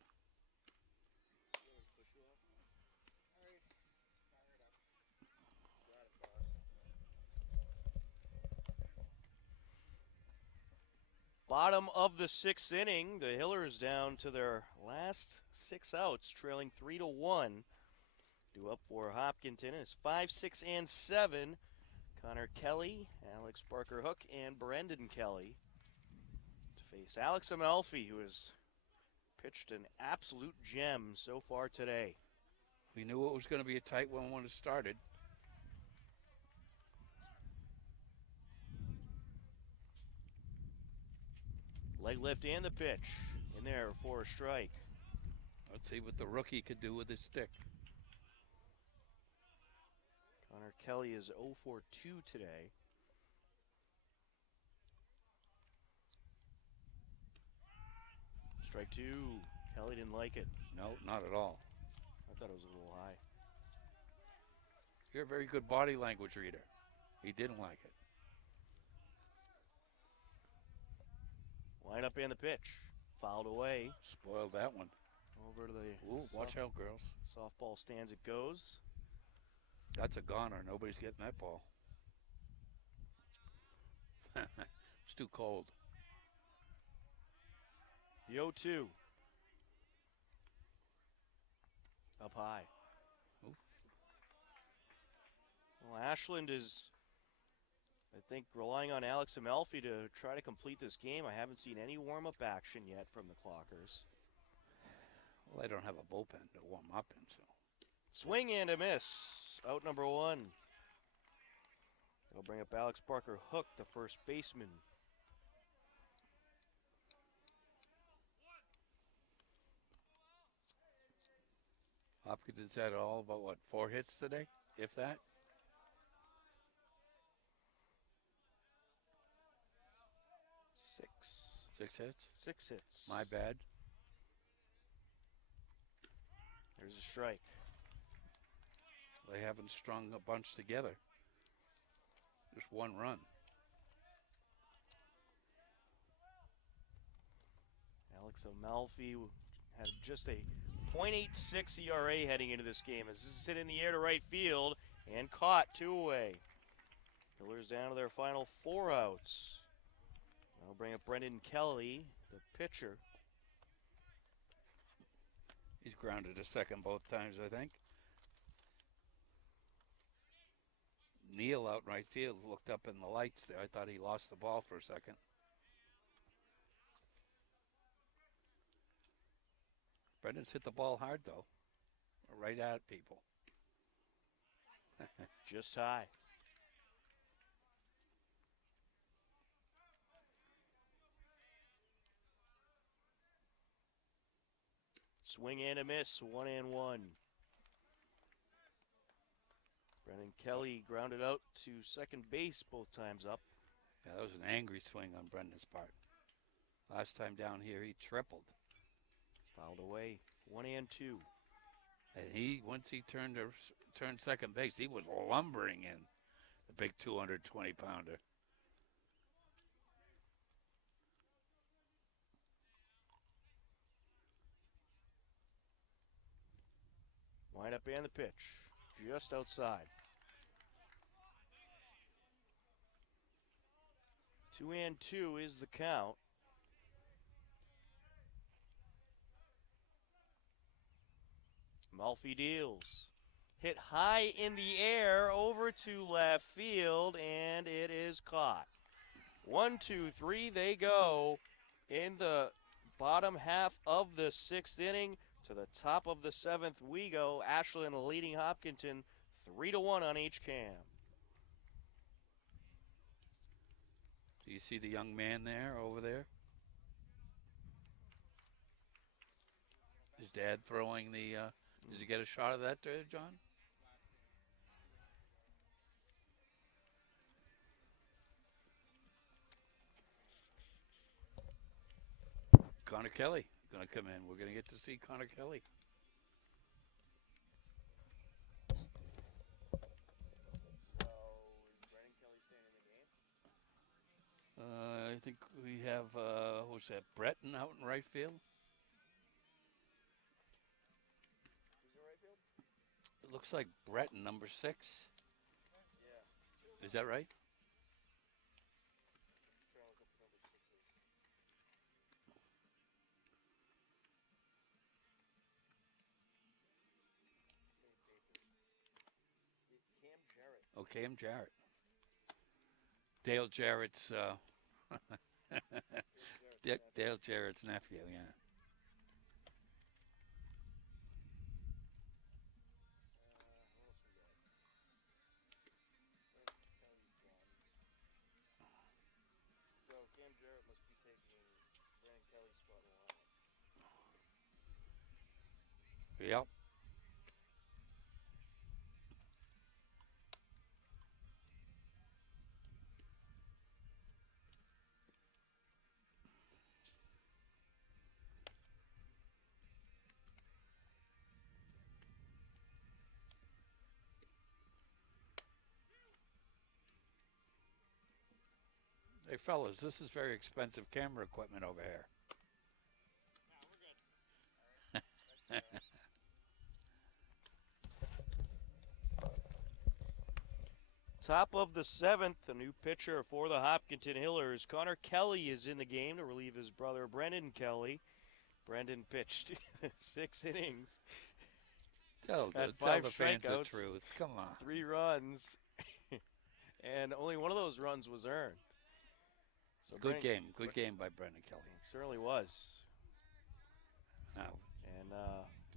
Bottom of the 6th inning, the Hillers down to their last 6 outs, trailing 3-1. Due up for Hopkinton is 5, 6, and 7. Connor Kelly, Alex Barker Hook, and Brendan Kelly to face Alex Amalfi, who has pitched an absolute gem so far today. We knew it was going to be a tight one when it started. Leg lift and the pitch in there for a strike. Let's see what the rookie could do with his stick. Connor Kelly is 0 for 2 today. Strike 2. Kelly didn't like it. No, not at all. I thought it was a little high. You're a very good body language reader. He didn't like it. Line up and the pitch. Fouled away. Spoiled that one. Over to the Ooh, watch out, girls. softball stands it goes. That's a goner. Nobody's getting that ball. It's too cold. The 0-2. Up high. Oof. Well, Ashland is, I think, relying on Alex Amalfi to try to complete this game. I haven't seen any warm-up action yet from the Clockers. Well, they don't have a bullpen to warm up in, so. Swing and a miss. Out number 1. That'll bring up Alex Parker Hook, the first baseman. Hopkins had all about, 4 hits today, if that? Six. 6 hits? 6 hits. My bad. There's a strike. They haven't strung a bunch together. Just one run. Alex Amalfi had just a .86 ERA heading into this game as this is hit in the air to right field and caught 2 away. Killers down to their final 4 outs. That'll bring up Brendan Kelly, the pitcher. He's grounded to second both times, I think. Neal out in right field looked up in the lights there. I thought he lost the ball for a second. Brendan's hit the ball hard, though. Right at people. Just high. Swing and a miss, 1-1. Brendan Kelly grounded out to second base both times up. Yeah, that was an angry swing on Brendan's part. Last time down here, he tripled. Fouled away, 1-2. And once he turned second base, he was lumbering in the big 220-pounder. Wind up and the pitch, just outside. 2-2 is the count. Malfi deals. Hit high in the air over to left field, and it is caught. 1, 2, 3, they go in the bottom half of the 6th inning. To the top of the 7th we go. Ashland leading Hopkinton 3-1 on H-Cam. Do you see the young man there, over there? His dad throwing the, did you get a shot of that there, John? Connor Kelly going to come in. We're going to get to see Connor Kelly. So, is Brendan Kelly staying in the game? I think we have, who's that, Breton out in right field? Who's in right field? It looks like Breton, number 6. Yeah. Is that right? Just trying to look up the number 6s. Cam Jarrett. Oh, Cam Jarrett. Dale Jarrett's, Dale Jarrett's nephew, yeah. So Cam Jarrett must be taking Brandon Kelly's spot in the lineup. Yep. Hey, fellas, this is very expensive camera equipment over here. Top of the 7th, a new pitcher for the Hopkinton Hillers. Connor Kelly is in the game to relieve his brother Brendan Kelly. Brendan pitched 6 innings. Tell Had the 5 fans the strikeouts, truth. Come on. 3 runs, and only one of those runs was earned. So Good game. Good game by Brendan Kelly. It certainly was. Now, And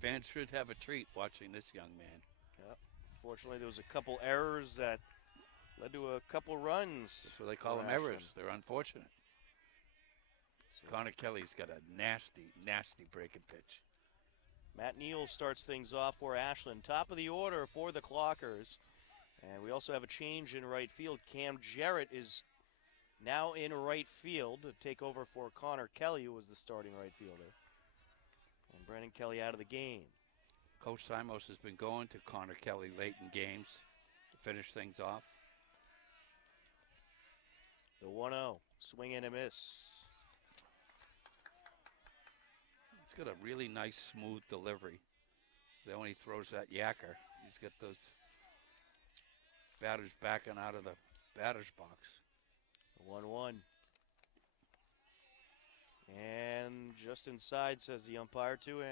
fans should have a treat watching this young man. fortunately, there was a couple errors that led to a couple runs. That's what they call for them Ashland. errors. They're unfortunate. So Connor Kelly's got a nasty, nasty breaking pitch. Matt Neal starts things off for Ashland. Top of the order for the Clockers. And we also have a change in right field. Cam Jarrett is now in right field to take over for Connor Kelly, who was the starting right fielder. And Brendan Kelly out of the game. Coach Simos has been going to Connor Kelly late in games to finish things off. The 1-0. Swing and a miss. He's got a really nice, smooth delivery. Then when he throws that yacker, he's got those batters backing out of the batter's box. 1-1. And just inside, says the umpire, 2-1.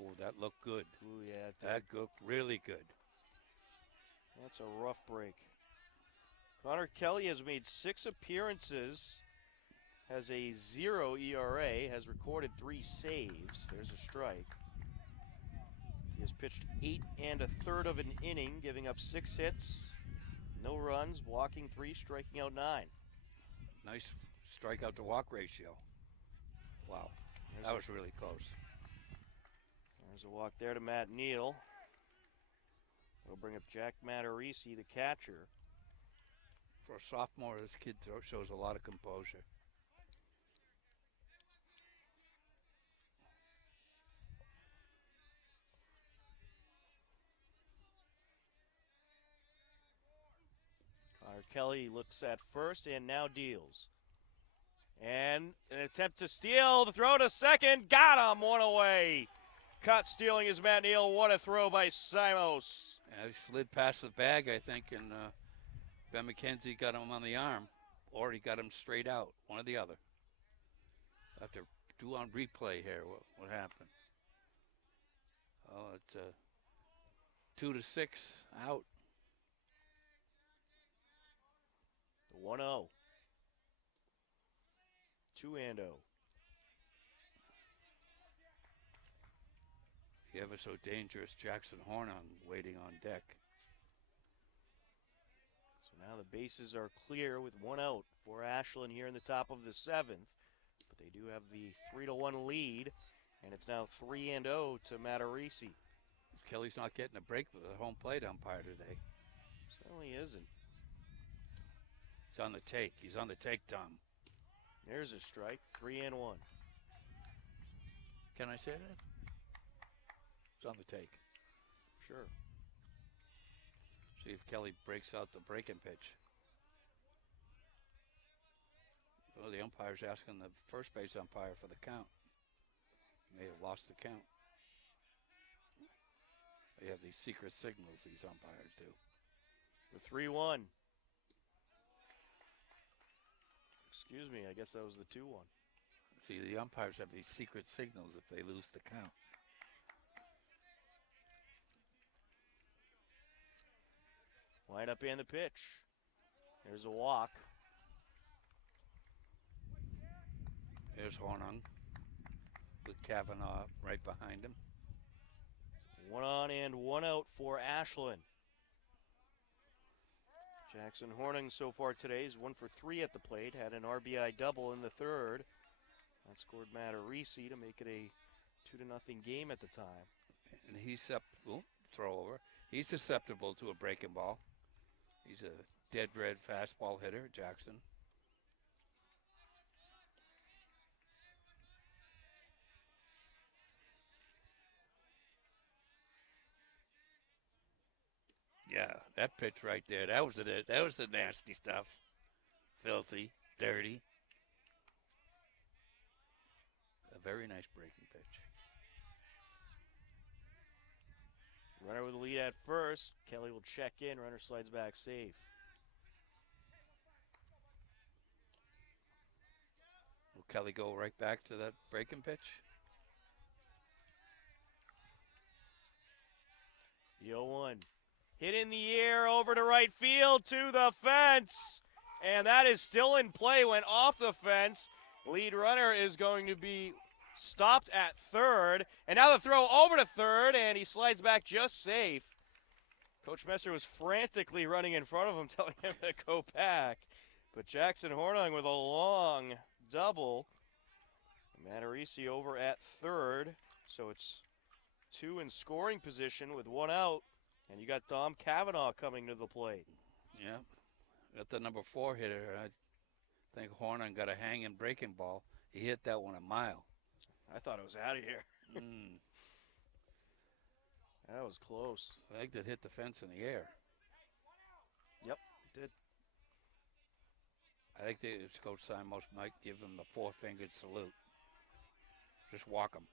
Oh, that looked good. Ooh, yeah, That looked really good. that's a rough break. Connor Kelly has made 6 appearances, has a 0 ERA, has recorded 3 saves. There's a strike. He has pitched 8 1/3 of an inning, giving up 6 hits, no runs, walking 3, striking out 9. Nice strikeout to walk ratio. Wow, that was really close. There's a walk there to Matt Neal. It'll bring up Jack Matarisi, the catcher. For a sophomore, this kid shows a lot of composure. Connor Kelly looks at first and now deals. And an attempt to steal, the throw to second, got him, 1 away. Caught stealing is Matt Neal, what a throw by Simos. And he slid past the bag, I think, and Ben McKenzie got him on the arm, or he got him straight out, one or the other. I have to do on replay here what happened. Oh, it's 2-6 out. 1-0. 2-0. The ever so dangerous Jackson Hornon waiting on deck. So now the bases are clear with 1 out for Ashland here in the top of the 7th. But they do have the 3-1 lead, and it's now 3-0 to Matarisi. Kelly's not getting a break with the home plate umpire today. Certainly isn't. He's on the take. He's on the take, Tom. There's a strike, 3-1. Can I say that? He's on the take. Sure. See if Kelly breaks out the breaking pitch. Well, the umpire's asking the first base umpire for the count. May have lost the count. They have these secret signals, these umpires do. The 3-1. Excuse me, I guess that was the 2-1. See, the umpires have these secret signals if they lose the count. Wind up in the pitch. There's a walk. Here's Hornung with Kavanaugh right behind him. 1 on and 1 out for Ashland. Jackson Horning so far today is 1 for 3 at the plate. Had an RBI double in the 3rd. That scored Matarisi to make it a 2-0 game at the time. And he's throw over. He's susceptible to a breaking ball. He's a dead red fastball hitter, Jackson. Yeah, that pitch right there. That was the nasty stuff. Filthy, dirty. A very nice breaking pitch. Runner with the lead at first. Kelly will check in. Runner slides back safe. Will Kelly go right back to that breaking pitch? The 0-1. Hit in the air over to right field to the fence. And that is still in play. Went off the fence. Lead runner is going to be stopped at third. And now the throw over to third, and he slides back just safe. Coach Messer was frantically running in front of him, telling him to go back. But Jackson Hornung with a long double. Matarisi over at third. So it's two in scoring position with one out. And you got Dom Cavanaugh coming to the plate. Yeah. Got the number 4 hitter. I think Hornung got a hanging breaking ball. He hit that one a mile. I thought it was out of here. Mm. That was close. I think that hit the fence in the air. Yep, it did. I think Coach Simos might give him the 4-fingered salute. Just walk him.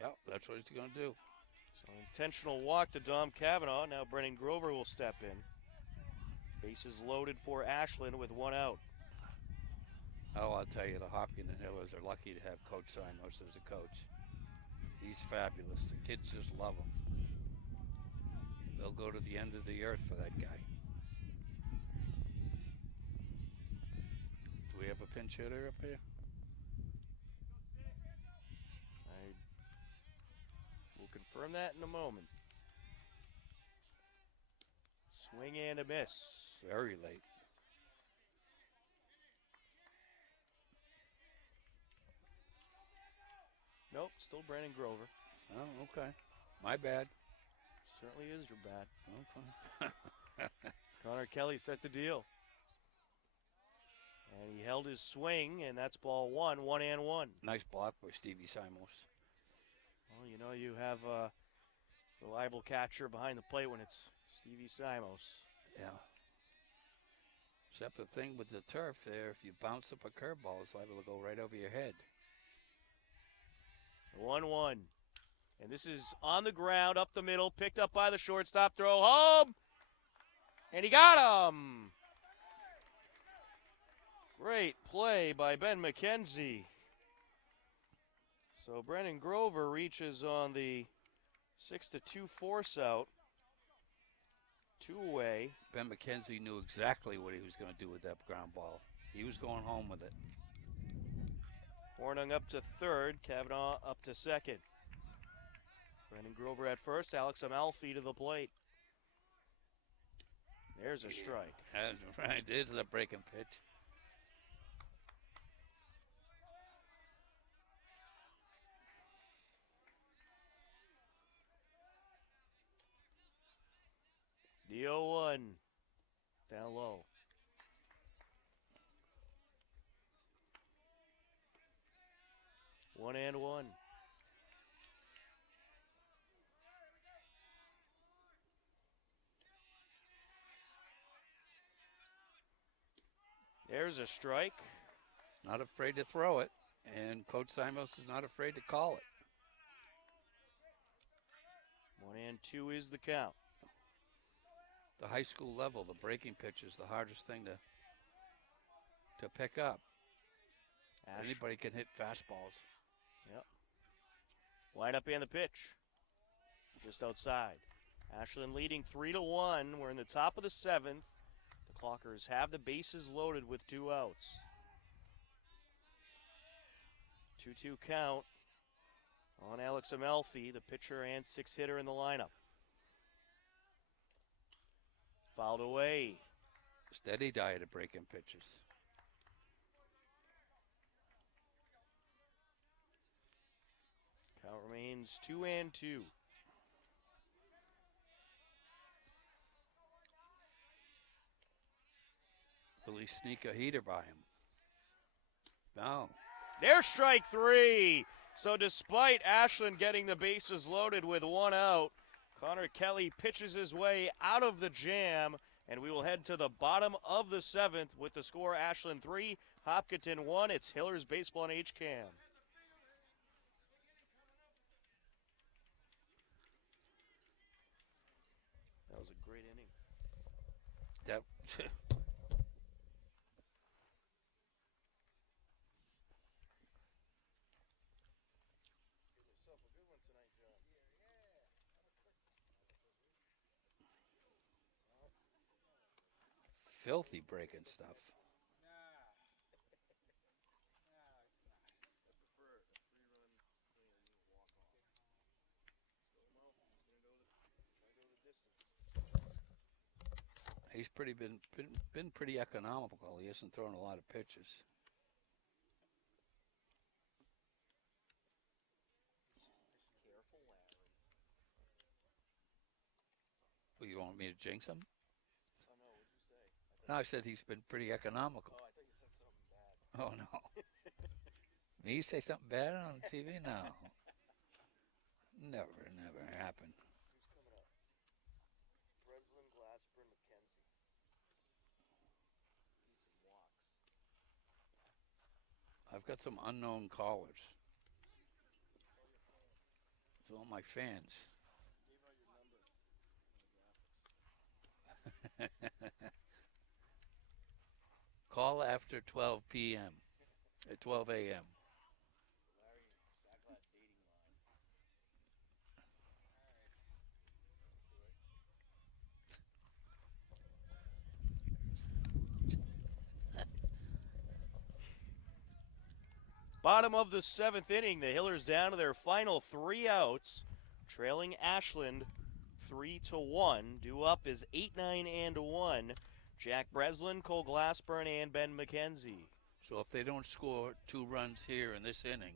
Yep, that's what he's going to do. So intentional walk to Dom Cavanaugh. Now Brennan Grover will step in. Bases loaded for Ashland with one out. Oh, I'll tell you, the Hopkins and Hillers are lucky to have Coach Simos as a coach. He's fabulous. The kids just love him. They'll go to the end of the earth for that guy. Do we have a pinch hitter up here? I will confirm that in a moment. Swing and a miss. Very late. Nope, still Brennan Grover. Oh, okay. My bad. Certainly is your bad. Okay. Connor Kelly set the deal. And he held his swing, and that's ball 1, 1-1. Nice block by Stevie Simos. Well, you know you have a reliable catcher behind the plate when it's Stevie Simos. Yeah. Except the thing with the turf there, if you bounce up a curveball, it's liable to go right over your head. 1-1. And this is on the ground, up the middle, picked up by the shortstop, throw home. And he got him. Great play by Ben McKenzie. So Brennan Grover reaches on the 6-2 force out. 2 away. Ben McKenzie knew exactly what he was going to do with that ground ball. He was going home with it. Hornung up to third, Cavanaugh up to second. Brennan Grover at first, Alex Amalfi to the plate. There's a strike. That's right. This is a breaking pitch. The 0-1. Down low. One and one. There's a strike. Not afraid to throw it, and Coach Simos is not afraid to call it. 1-2 is the count. The high school level, the breaking pitch is the hardest thing to pick up. Anybody can hit fastballs. Yep. Line up and the pitch. Just outside. Ashland leading 3-1. We're in the top of the 7th. The Clockers have the bases loaded with 2 outs. 2-2 count on Alex Amalfi, the pitcher and 6 hitter in the lineup. Fouled away. Steady diet of breaking pitches. Count remains 2-2. Will he sneak a heater by him? No. There's strike 3. So despite Ashland getting the bases loaded with 1 out, Connor Kelly pitches his way out of the jam, and we will head to the bottom of the 7th with the score Ashland 3, Hopkinton 1. It's Hillers Baseball on HCAM. That was a great inning. That filthy breaking stuff. He's been pretty economical. He hasn't thrown a lot of pitches. Well, you want me to jinx him? Oh, no, what'd you say? No, I said he's been pretty economical. Oh, I thought you said something bad. Oh, no. Me say something bad on TV? No. Never happened. Who's coming up? Breslin, Glassburn, McKenzie. Need some walks. I've got some unknown callers. It's all my fans. Gave out your number. Call after 12 p.m. at 12 a.m. Larry Sacklat dating line. Bottom of the 7th inning, the Hillers down to their final 3 outs, trailing Ashland 3-1. Due up is 8-9-1. Jack Breslin, Cole Glassburn, and Ben McKenzie. So if they don't score 2 runs here in this inning,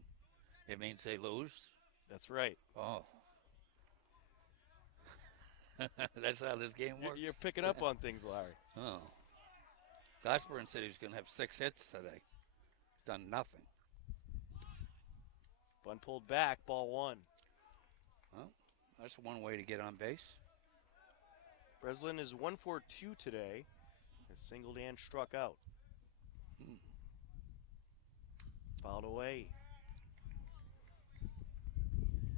it means they lose? That's right. Oh. That's how this game works? You're picking up on things, Larry. Oh. Glassburn said he was going to have 6 hits today. He's done nothing. Bunt pulled back, ball 1. Well, that's one way to get on base. Breslin is 1 for 2 today. Has singled and struck out. Fouled away.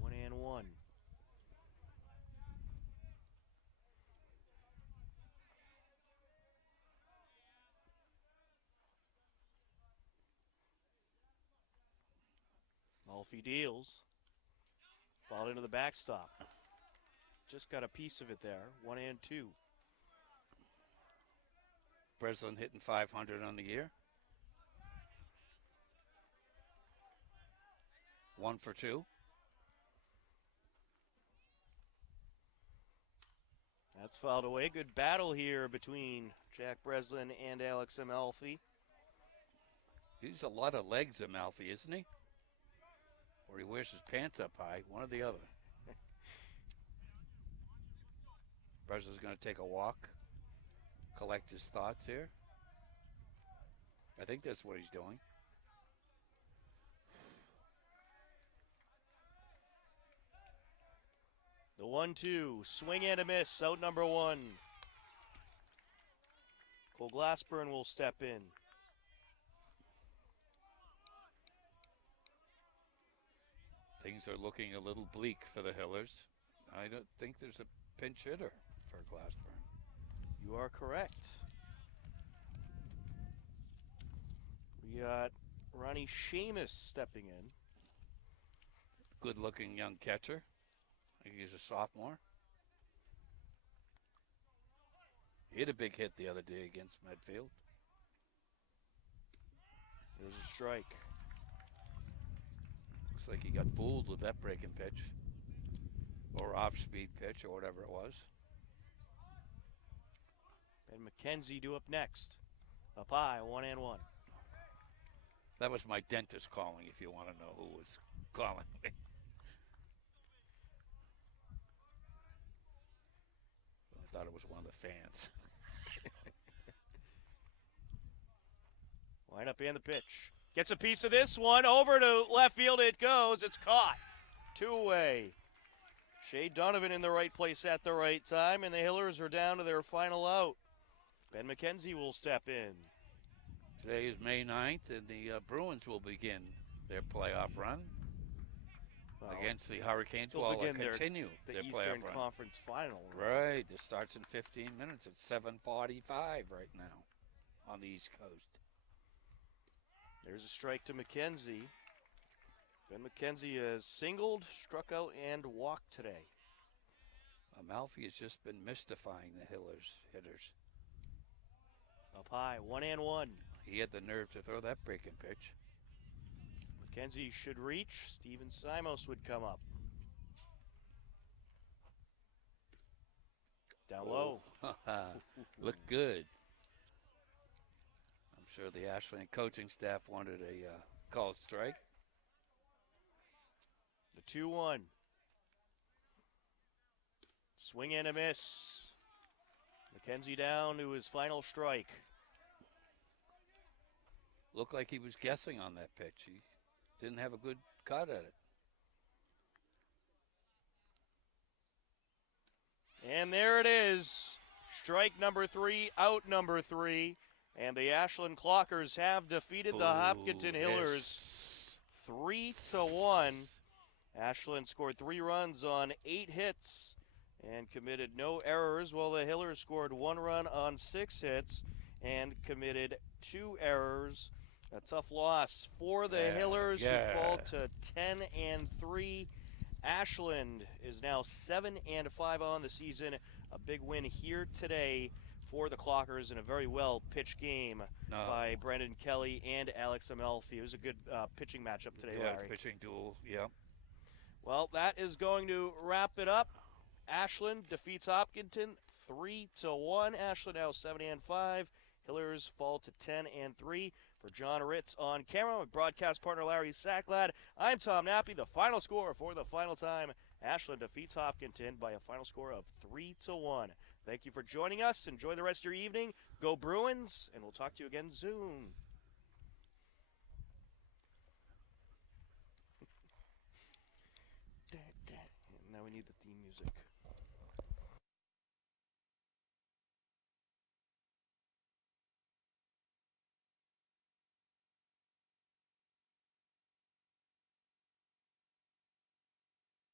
1-1. Malfi deals. Fouled into the backstop. Just got a piece of it there. 1-2. Breslin hitting 500 on the year. 1 for 2. That's fouled away. Good battle here between Jack Breslin and Alex Amalfi. He's a lot of legs, Amalfi, isn't he? Or he wears his pants up high, one or the other. Breslin's going to take a walk, collect his thoughts here. I think that's what he's doing. The 1-2, swing and a miss, out number 1. Cole Glassburn will step in. Things are looking a little bleak for the Hillers. I don't think there's a pinch hitter for Glassburn. You are correct. We got Ronnie Seamus stepping in. Good-looking young catcher. I think he's a sophomore. He hit a big hit the other day against Medfield. There's a strike. Looks like he got fooled with that breaking pitch. Or off-speed pitch, or whatever it was. Ben McKenzie due up next. Up high, 1-1. That was my dentist calling, if you want to know who was calling me. I thought it was one of the fans. Line up and the pitch. Gets a piece of this one. Over to left field it goes. It's caught. 2-away. Shea Donovan in the right place at the right time, and the Hillers are down to their final out. Ben McKenzie will step in. Today is May 9th, and the Bruins will begin their playoff run Well, against the Hurricanes. they'll Well, begin continue the their Eastern playoff run. Conference final. Right. This starts in 15 minutes. It's 7:45 right now on the East Coast. There's a strike to McKenzie. Ben McKenzie has singled, struck out, and walked today. Amalfi has just been mystifying the Hillers hitters. Up high, 1-1. He had the nerve to throw that breaking pitch. McKenzie should reach. Steven Simos would come up. Down low. Look good. I'm sure the Ashland coaching staff wanted a called strike. The 2-1. Swing and a miss. McKenzie down to his final strike. Looked like he was guessing on that pitch. He didn't have a good cut at it. And there it is. Strike number 3, out number 3. And the Ashland Clockers have defeated the Hopkinton Hillers 3-1. Ashland scored 3 runs on 8 hits and committed no errors, while the Hillers scored 1 run on 6 hits and committed 2 errors. A tough loss for the Hillers, who fall to 10-3. Ashland is now 7-5 on the season. A big win here today for the Clockers in a very well pitched game by Brendan Kelly and Alex Amelfi. It was a good pitching matchup today, Larry. Pitching duel, yeah. Well, that is going to wrap it up. Ashland defeats Hopkinton 3-1. Ashland now 7-5. Hillers fall to 10-3. For John Ritz on camera with broadcast partner Larry Sacklad, I'm Tom Nappy. The final score for the final time, Ashland defeats Hopkinton by a final score of 3-1. Thank you for joining us. Enjoy the rest of your evening. Go Bruins, and we'll talk to you again soon. Now we need the theme music.